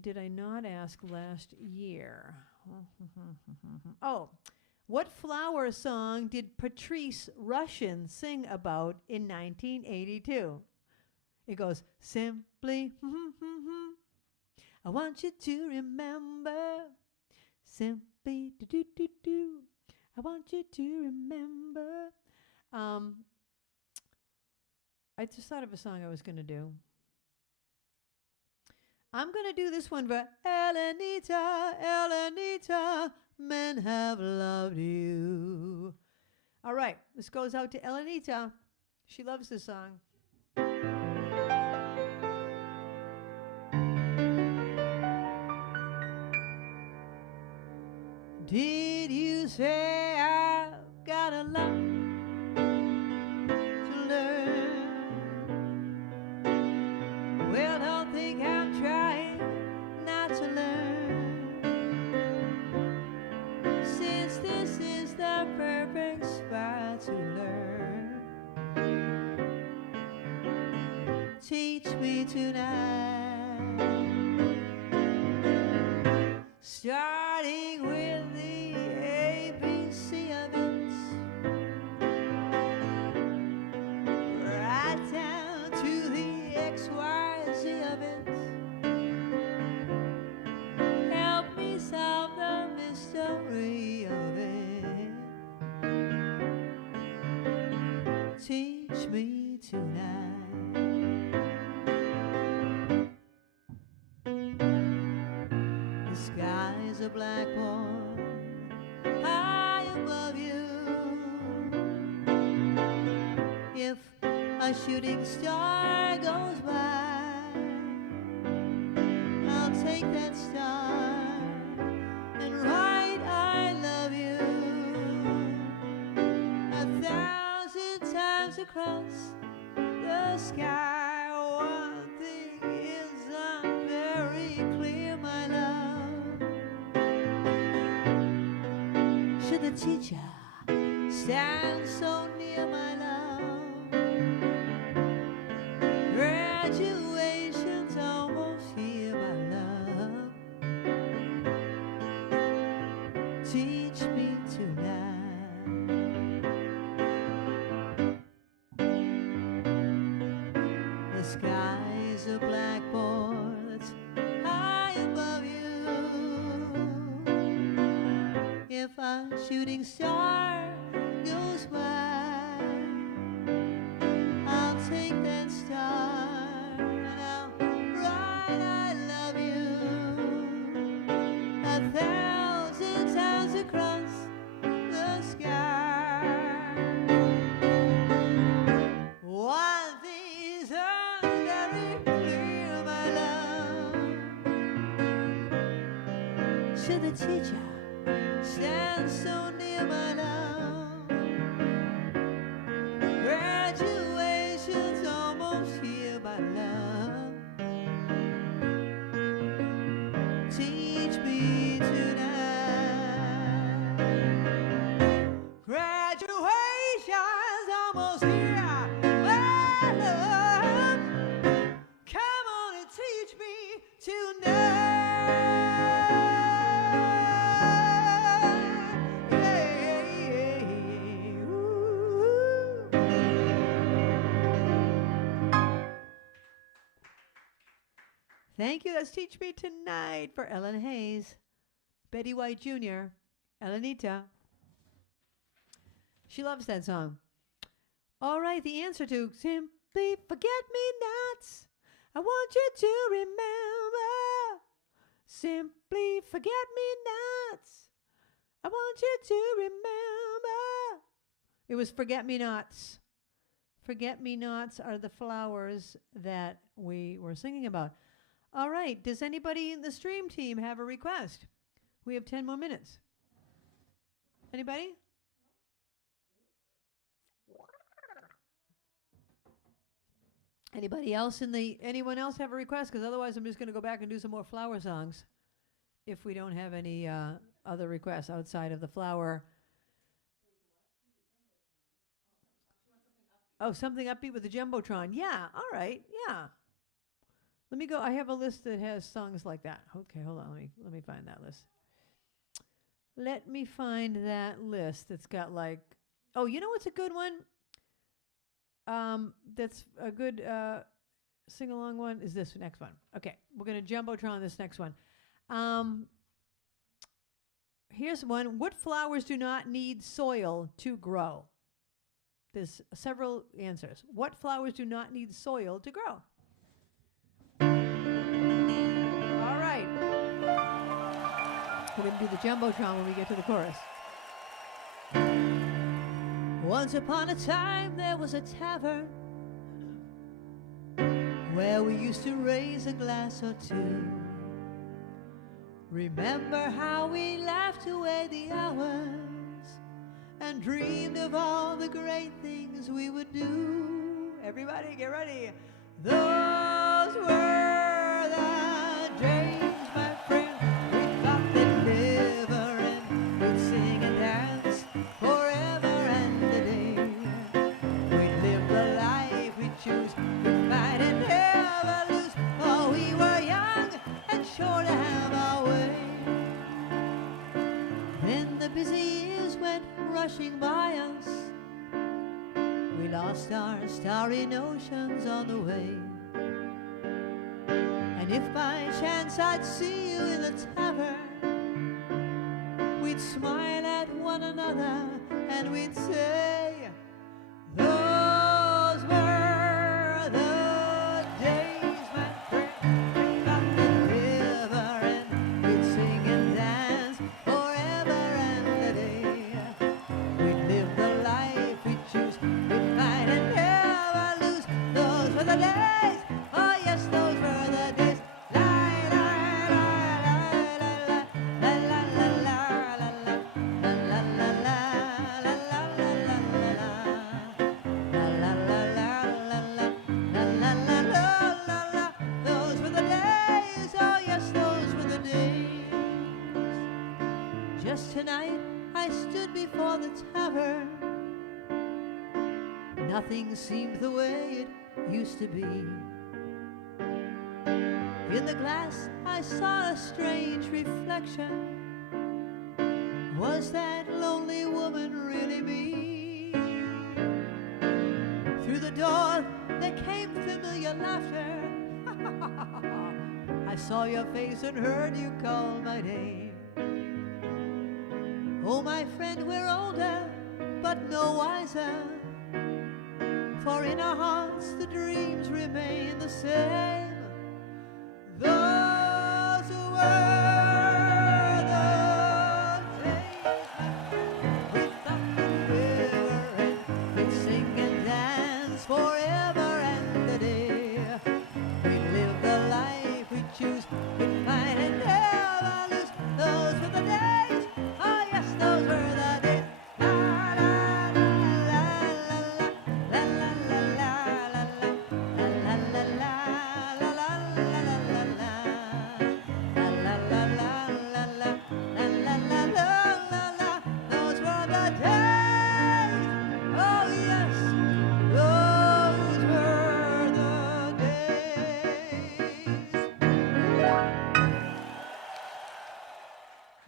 did I not ask last year? Oh, what flower song did Patrice Rushen sing about in 1982? It goes, simply, I want you to remember, simply, do-do-do-do, I want you to remember. I just thought of a song I was going to do. I'm going to do this one for Elenita, Elenita, men have loved you. All right, this goes out to Elenita. She loves this song. Did you say I've got a lot to learn? Well, don't think I'm trying not to learn, since this is the perfect spot to learn. Teach me tonight, starting with the ABC of it, right down to the XYZ of it. Help me solve the mystery of it. Teach me tonight. The sky's a blackboard high above you. If a shooting star goes by, I'll take that star and write I love you 1,000 times across the sky. One thing isn't very clear, my love. Should the teacher stand so near, my love? Graduation's almost teach me tonight. The sky's a blackboard that's high above you. If a shooting star goes by, I'll take that star and I'll write I love you 1,000 times across the sky. One thing is very clear, my love. Should the teacher stand so near, my love? Graduation's almost here, my love. Teach me tonight. Graduation's almost here, my love. Come on and teach me tonight. Thank you. That's Teach Me Tonight for Ellen Hayes, Betty White Jr., Elenita. She loves that song. All right, the answer to Simply Forget Me Nots. I want you to remember. Simply Forget Me Nots. I want you to remember. It was Forget Me Nots. Forget Me Nots are the flowers that we were singing about. All right, does anybody in the stream team have a request? We have 10 more minutes. Anybody? Anybody else anyone else have a request? Because otherwise I'm just going to go back and do some more flower songs if we don't have any other requests outside of the flower. Oh, something upbeat with the Jumbotron. Yeah, all right, yeah. Let me go. I have a list that has songs like that. Okay, hold on. Let me find that list. Let me find that list that's got like, oh, you know what's a good one? That's a good sing-along one is this next one. Okay, we're going to Jumbotron this next one. Here's one. What flowers do not need soil to grow? There's several answers. What flowers do not need soil to grow? All right. We're going to do the Jumbotron when we get to the chorus. Once upon a time there was a tavern where we used to raise a glass or two. Remember how we laughed away the hours and dreamed of all the great things we would do. Everybody get ready. Those were the days, my friend. We'd love and live and we'd sing and dance forever and a day. We'd live the life we choose, we'd fight and never lose. For we were young and sure to have our way. Then the busy years went rushing by us. We lost our starry notions on the way. And if by chance I'd see you in the tavern, we'd smile at one another and we'd say, those were the days, my friend. We'd love and live and we'd sing and dance forever and a day. We'd live the life we choose, we'd fight and never lose. Those were the days, oh yes, those were the days. La la la la la la la la la la la la la la la la la. Those were the days, oh yes, those were the days. Just tonight I stood before the tavern. Nothing seemed the way it used to be. In the glass I saw a strange reflection. Was that lonely woman really me? Through the door there came familiar laughter. I saw your face and heard you call my name. Oh, my friend, we're older, but no wiser. For in our hearts the dreams remain the same. Those were the days we thought that we were in. We'd sing and dance forever and a day. We'd live the life we choose. We'd find and never lose. Those were the days. Oh yes, those were the days. La la la la la la la la la la la la la. Those were the days. Oh yes, those were the days.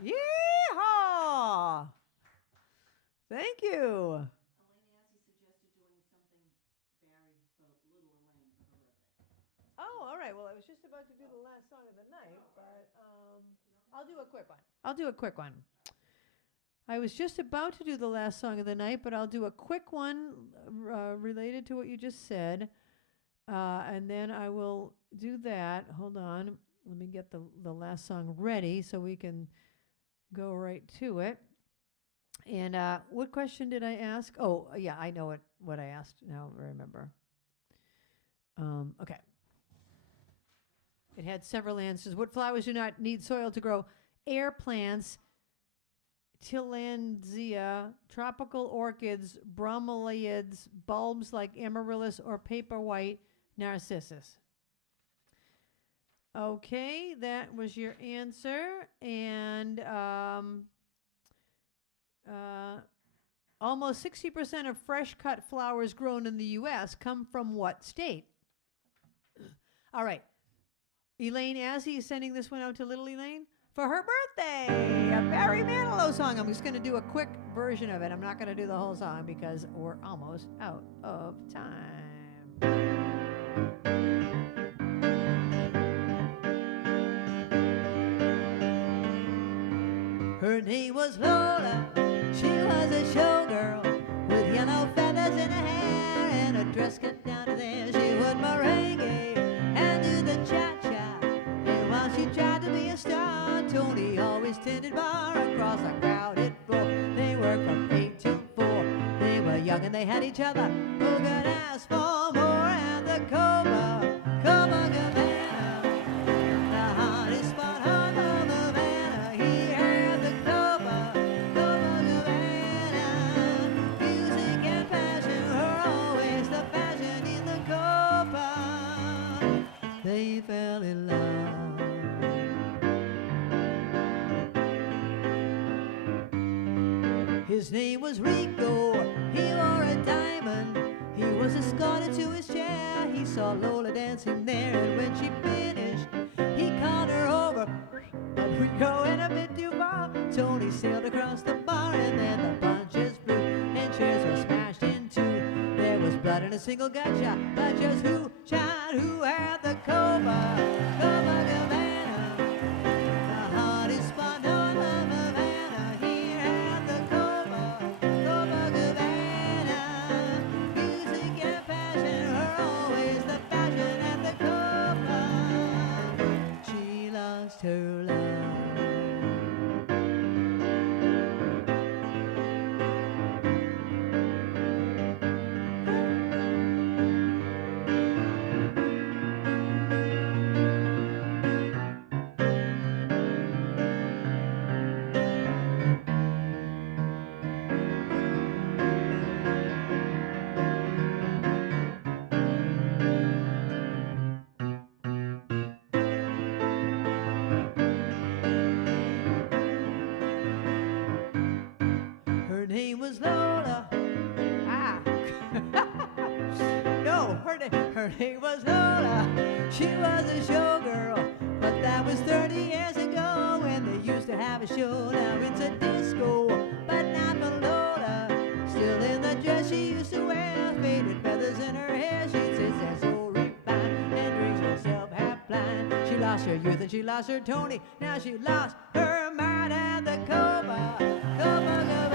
Yeehaw! Thank you. Elaine Assie suggested doing something Barry felt little Elaine for her birthday. Oh, all right. Well, I was just about to do the last song of the night, but I'll do a quick one. I'll do a quick one. I was just about to do the last song of the night, but I'll do a quick one related to what you just said, and then I will do that. Hold on. Let me get the last song ready so we can go right to it. And what question did I ask? Oh, yeah, I know what I asked. Now I remember. Okay. It had several answers. What flowers do not need soil to grow? Air plants, tillandsia, tropical orchids, bromeliads, bulbs like amaryllis or paper white narcissus. Okay, that was your answer. And almost 60% of fresh cut flowers grown in the U.S. come from what state? All right. Elaine Assie is sending this one out to little Elaine for her birthday. A Barry Manilow song. I'm just going to do a quick version of it. I'm not going to do the whole song because we're almost out of time. Her name was Lola. She was a showgirl with yellow feathers in her hair and a dress cut down to there. She would merengue and do the cha-cha. And while she tried to be a star, Tony always tended bar across a crowded floor. They worked from 8 to 4. They were young and they had each other. Who could ask for more at the Copacabana? The hottest spot on the Havana. He had the Copacabana. Music and passion were always the fashion in the Copa. They fell in love. His name was Rico. He wore a diamond. He was escorted to his chair. He saw Lola dancing there, and when she finished, he called her over. But we going a bit too far. Tony sailed across the bar, and then the punches flew, and chairs were smashed in two. There was blood and a single gunshot, but just who shot who at the Copacabana? The hottest spot on the Havana. He had the Copacabana. Music and passion were always the fashion at the Copa. She lost her love. Her name was Lola. No, her name was Lola. She was a showgirl, but that was 30 years ago when they used to have a show. Now it's a disco. then she lost her Tony. Now she lost her mind at the Copacabana.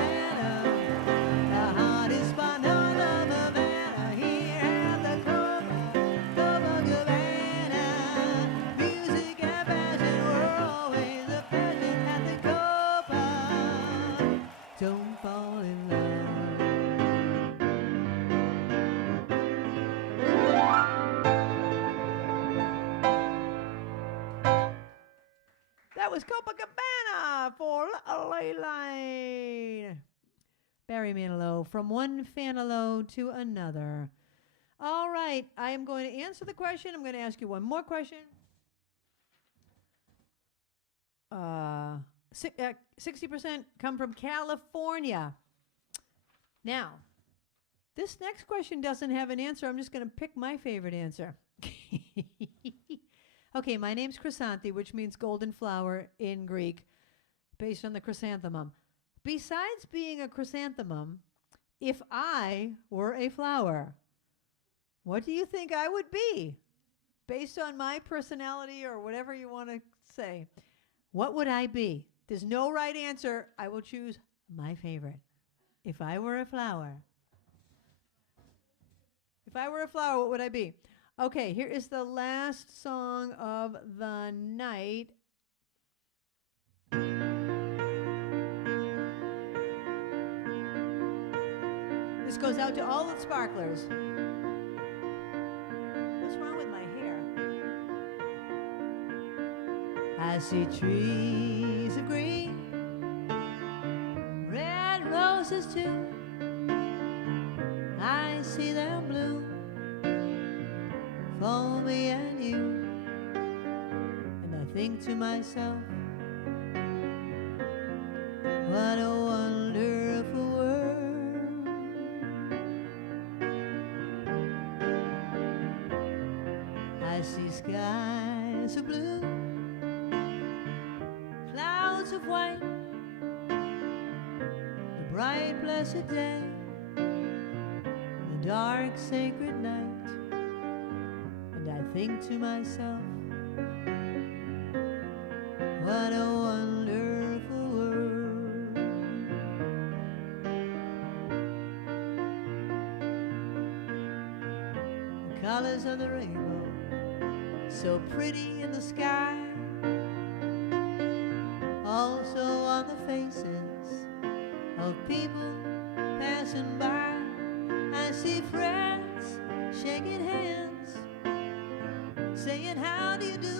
The hottest spot on the Havana, here at the Copacabana. Music and fashion were always a passion at the Copa. Don't fall in love. That was Copacabana for Leyline. Barry Manilow, from one Fanilow to another. All right, I am going to answer the question. I'm going to ask you one more question. 60% come from California. Now, this next question doesn't have an answer. I'm just going to pick my favorite answer. Okay, my name's Krisanthi, which means golden flower in Greek, based on the chrysanthemum. Besides being a chrysanthemum, if I were a flower, what do you think I would be? Based on my personality or whatever you want to say, what would I be? There's no right answer. I will choose my favorite. If I were a flower. If I were a flower, what would I be? Okay, here is the last song of the night. This goes out to all the sparklers. What's wrong with my hair? I see trees of green, red roses too. I see them bloom for me and you, and I think to myself, what a wonderful world. I see skies of blue, clouds of white, the bright blessed day, the dark sacred night. I think to myself, what a wonderful world. The colors of the rainbow, so pretty in the sky, also on the faces of people passing by. I see friends shaking hands, saying how do you do.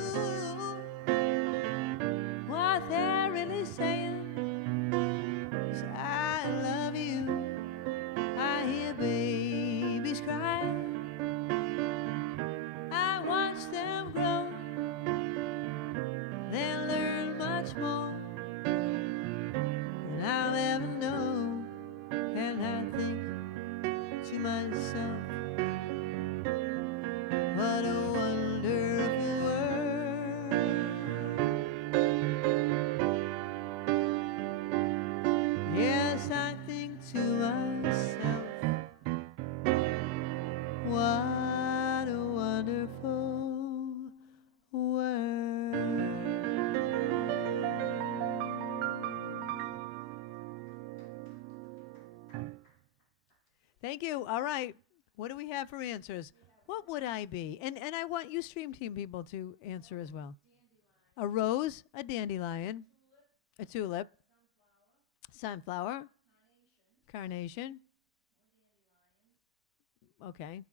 What they're really saying is I love you. I hear babies cry, I watch them grow. They'll learn much more than I'll ever know. And I think to myself, what a wonderful world. Yes, I think to myself, what a wonderful world. Thank you. All right. What do we have for answers? What would I be? And I want you stream team people to answer as well. A rose, a dandelion, a tulip, sunflower, carnation. Okay.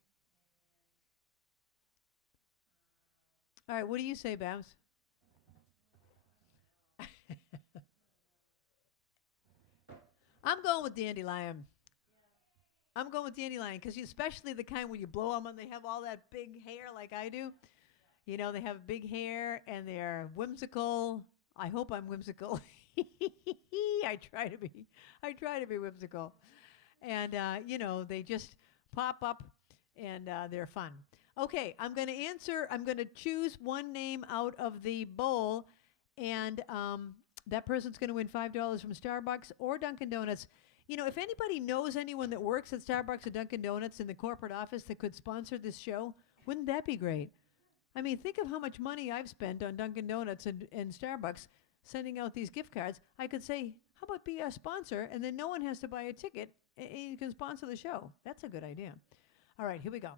All right, what do you say, Babs? I'm going with dandelion. I'm going with dandelion because especially the kind when you blow them and they have all that big hair like I do. You know, they have big hair and they're whimsical. I hope I'm whimsical. I try to be. I try to be whimsical. And, you know, they just pop up and they're fun. Okay, I'm going to answer. I'm going to choose one name out of the bowl, and that person's going to win $5 from Starbucks or Dunkin' Donuts. You know, if anybody knows anyone that works at Starbucks or Dunkin' Donuts in the corporate office that could sponsor this show, wouldn't that be great? I mean, think of how much money I've spent on Dunkin' Donuts and Starbucks sending out these gift cards. I could say, how about be a sponsor, and then no one has to buy a ticket, and you can sponsor the show. That's a good idea. All right, here we go.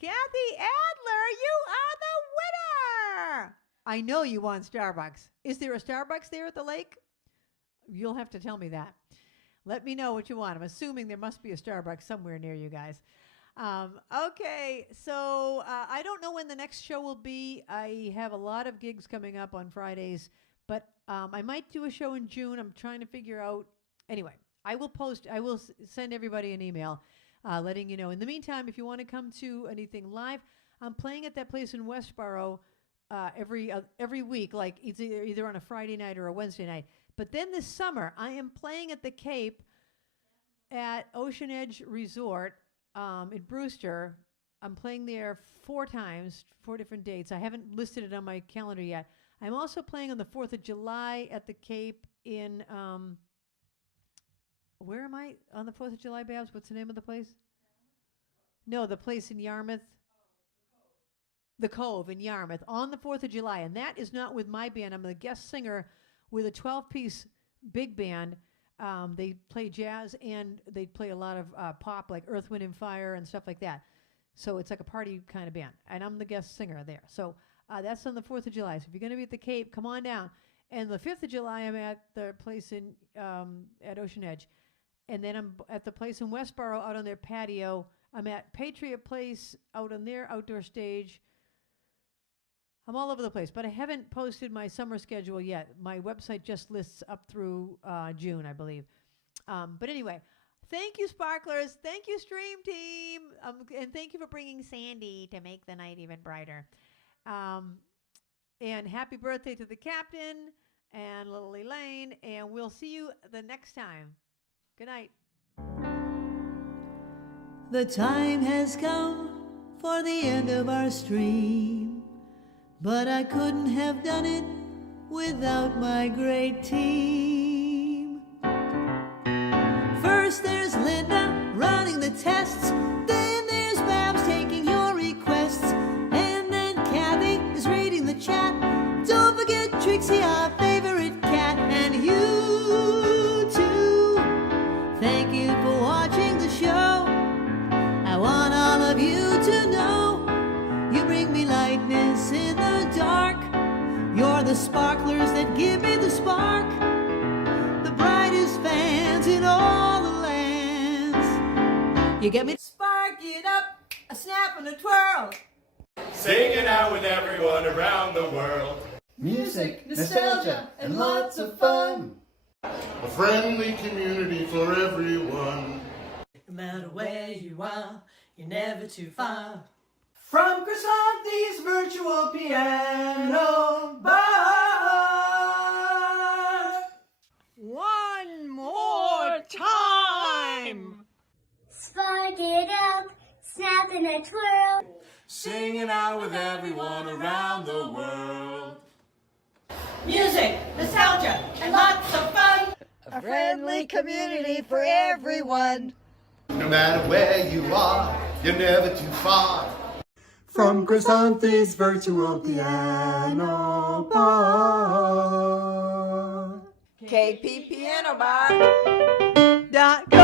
Kathy Adler, you are the winner! I know you want Starbucks. Is there a Starbucks there at the lake? You'll have to tell me that. Let me know what you want. I'm assuming there must be a Starbucks somewhere near you guys. Okay, so I don't know when the next show will be. I have a lot of gigs coming up on Fridays, but I might do a show in June. I'm trying to figure out. Anyway, I will send everybody an email letting you know. In the meantime, if you want to come to anything live, I'm playing at that place in Westboro every week, like it's either on a Friday night or a Wednesday night. But then this summer, I am playing at the Cape at Ocean Edge Resort in Brewster. I'm playing there 4 times, 4 different dates. I haven't listed it on my calendar yet. I'm also playing on the 4th of July at the Cape in, where am I on the 4th of July, Babs? What's the name of the place? No, the place in Yarmouth. The Cove in Yarmouth on the 4th of July. And that is not with my band. I'm the guest singer with a 12-piece big band. They play jazz and they play a lot of pop, like Earth, Wind, and Fire and stuff like that. So it's like a party kind of band. And I'm the guest singer there. So that's on the 4th of July. So if you're going to be at the Cape, come on down. And the 5th of July, I'm at the place in at Ocean Edge. And then I'm at the place in Westboro out on their patio. I'm at Patriot Place out on their outdoor stage. I'm all over the place, but I haven't posted my summer schedule yet. My website just lists up through June, I believe. But anyway, thank you, Sparklers. Thank you, Stream Team. And thank you for bringing Sandy to make the night even brighter. And happy birthday to the captain and little Elaine. And we'll see you the next time. Good night. The time has come for the end of our stream, but I couldn't have done it without my great team. First there's Linda running the tests, then there's Babs taking your requests, and then Kathy is reading the chat. Don't forget Trixie, our favorite cat, and you too. Thank you for watching the show. I want all of you to know you bring me lightness in the dark. You're the sparklers that give me the spark, the brightest fans in all the lands. You get me? Spark it up, a snap and a twirl. Singing out with everyone around the world. Music, nostalgia, and lots of fun. A friendly community for everyone. No matter where you are, you're never too far. From Krisanthi's virtual piano bar. One more time. Spark it up, snap and a twirl. Singing out with everyone around the world. Music, nostalgia, and lots of fun. A friendly community for everyone. No matter where you are, you're never too far. From Krisanthi's virtual piano bar. KPPianobar.com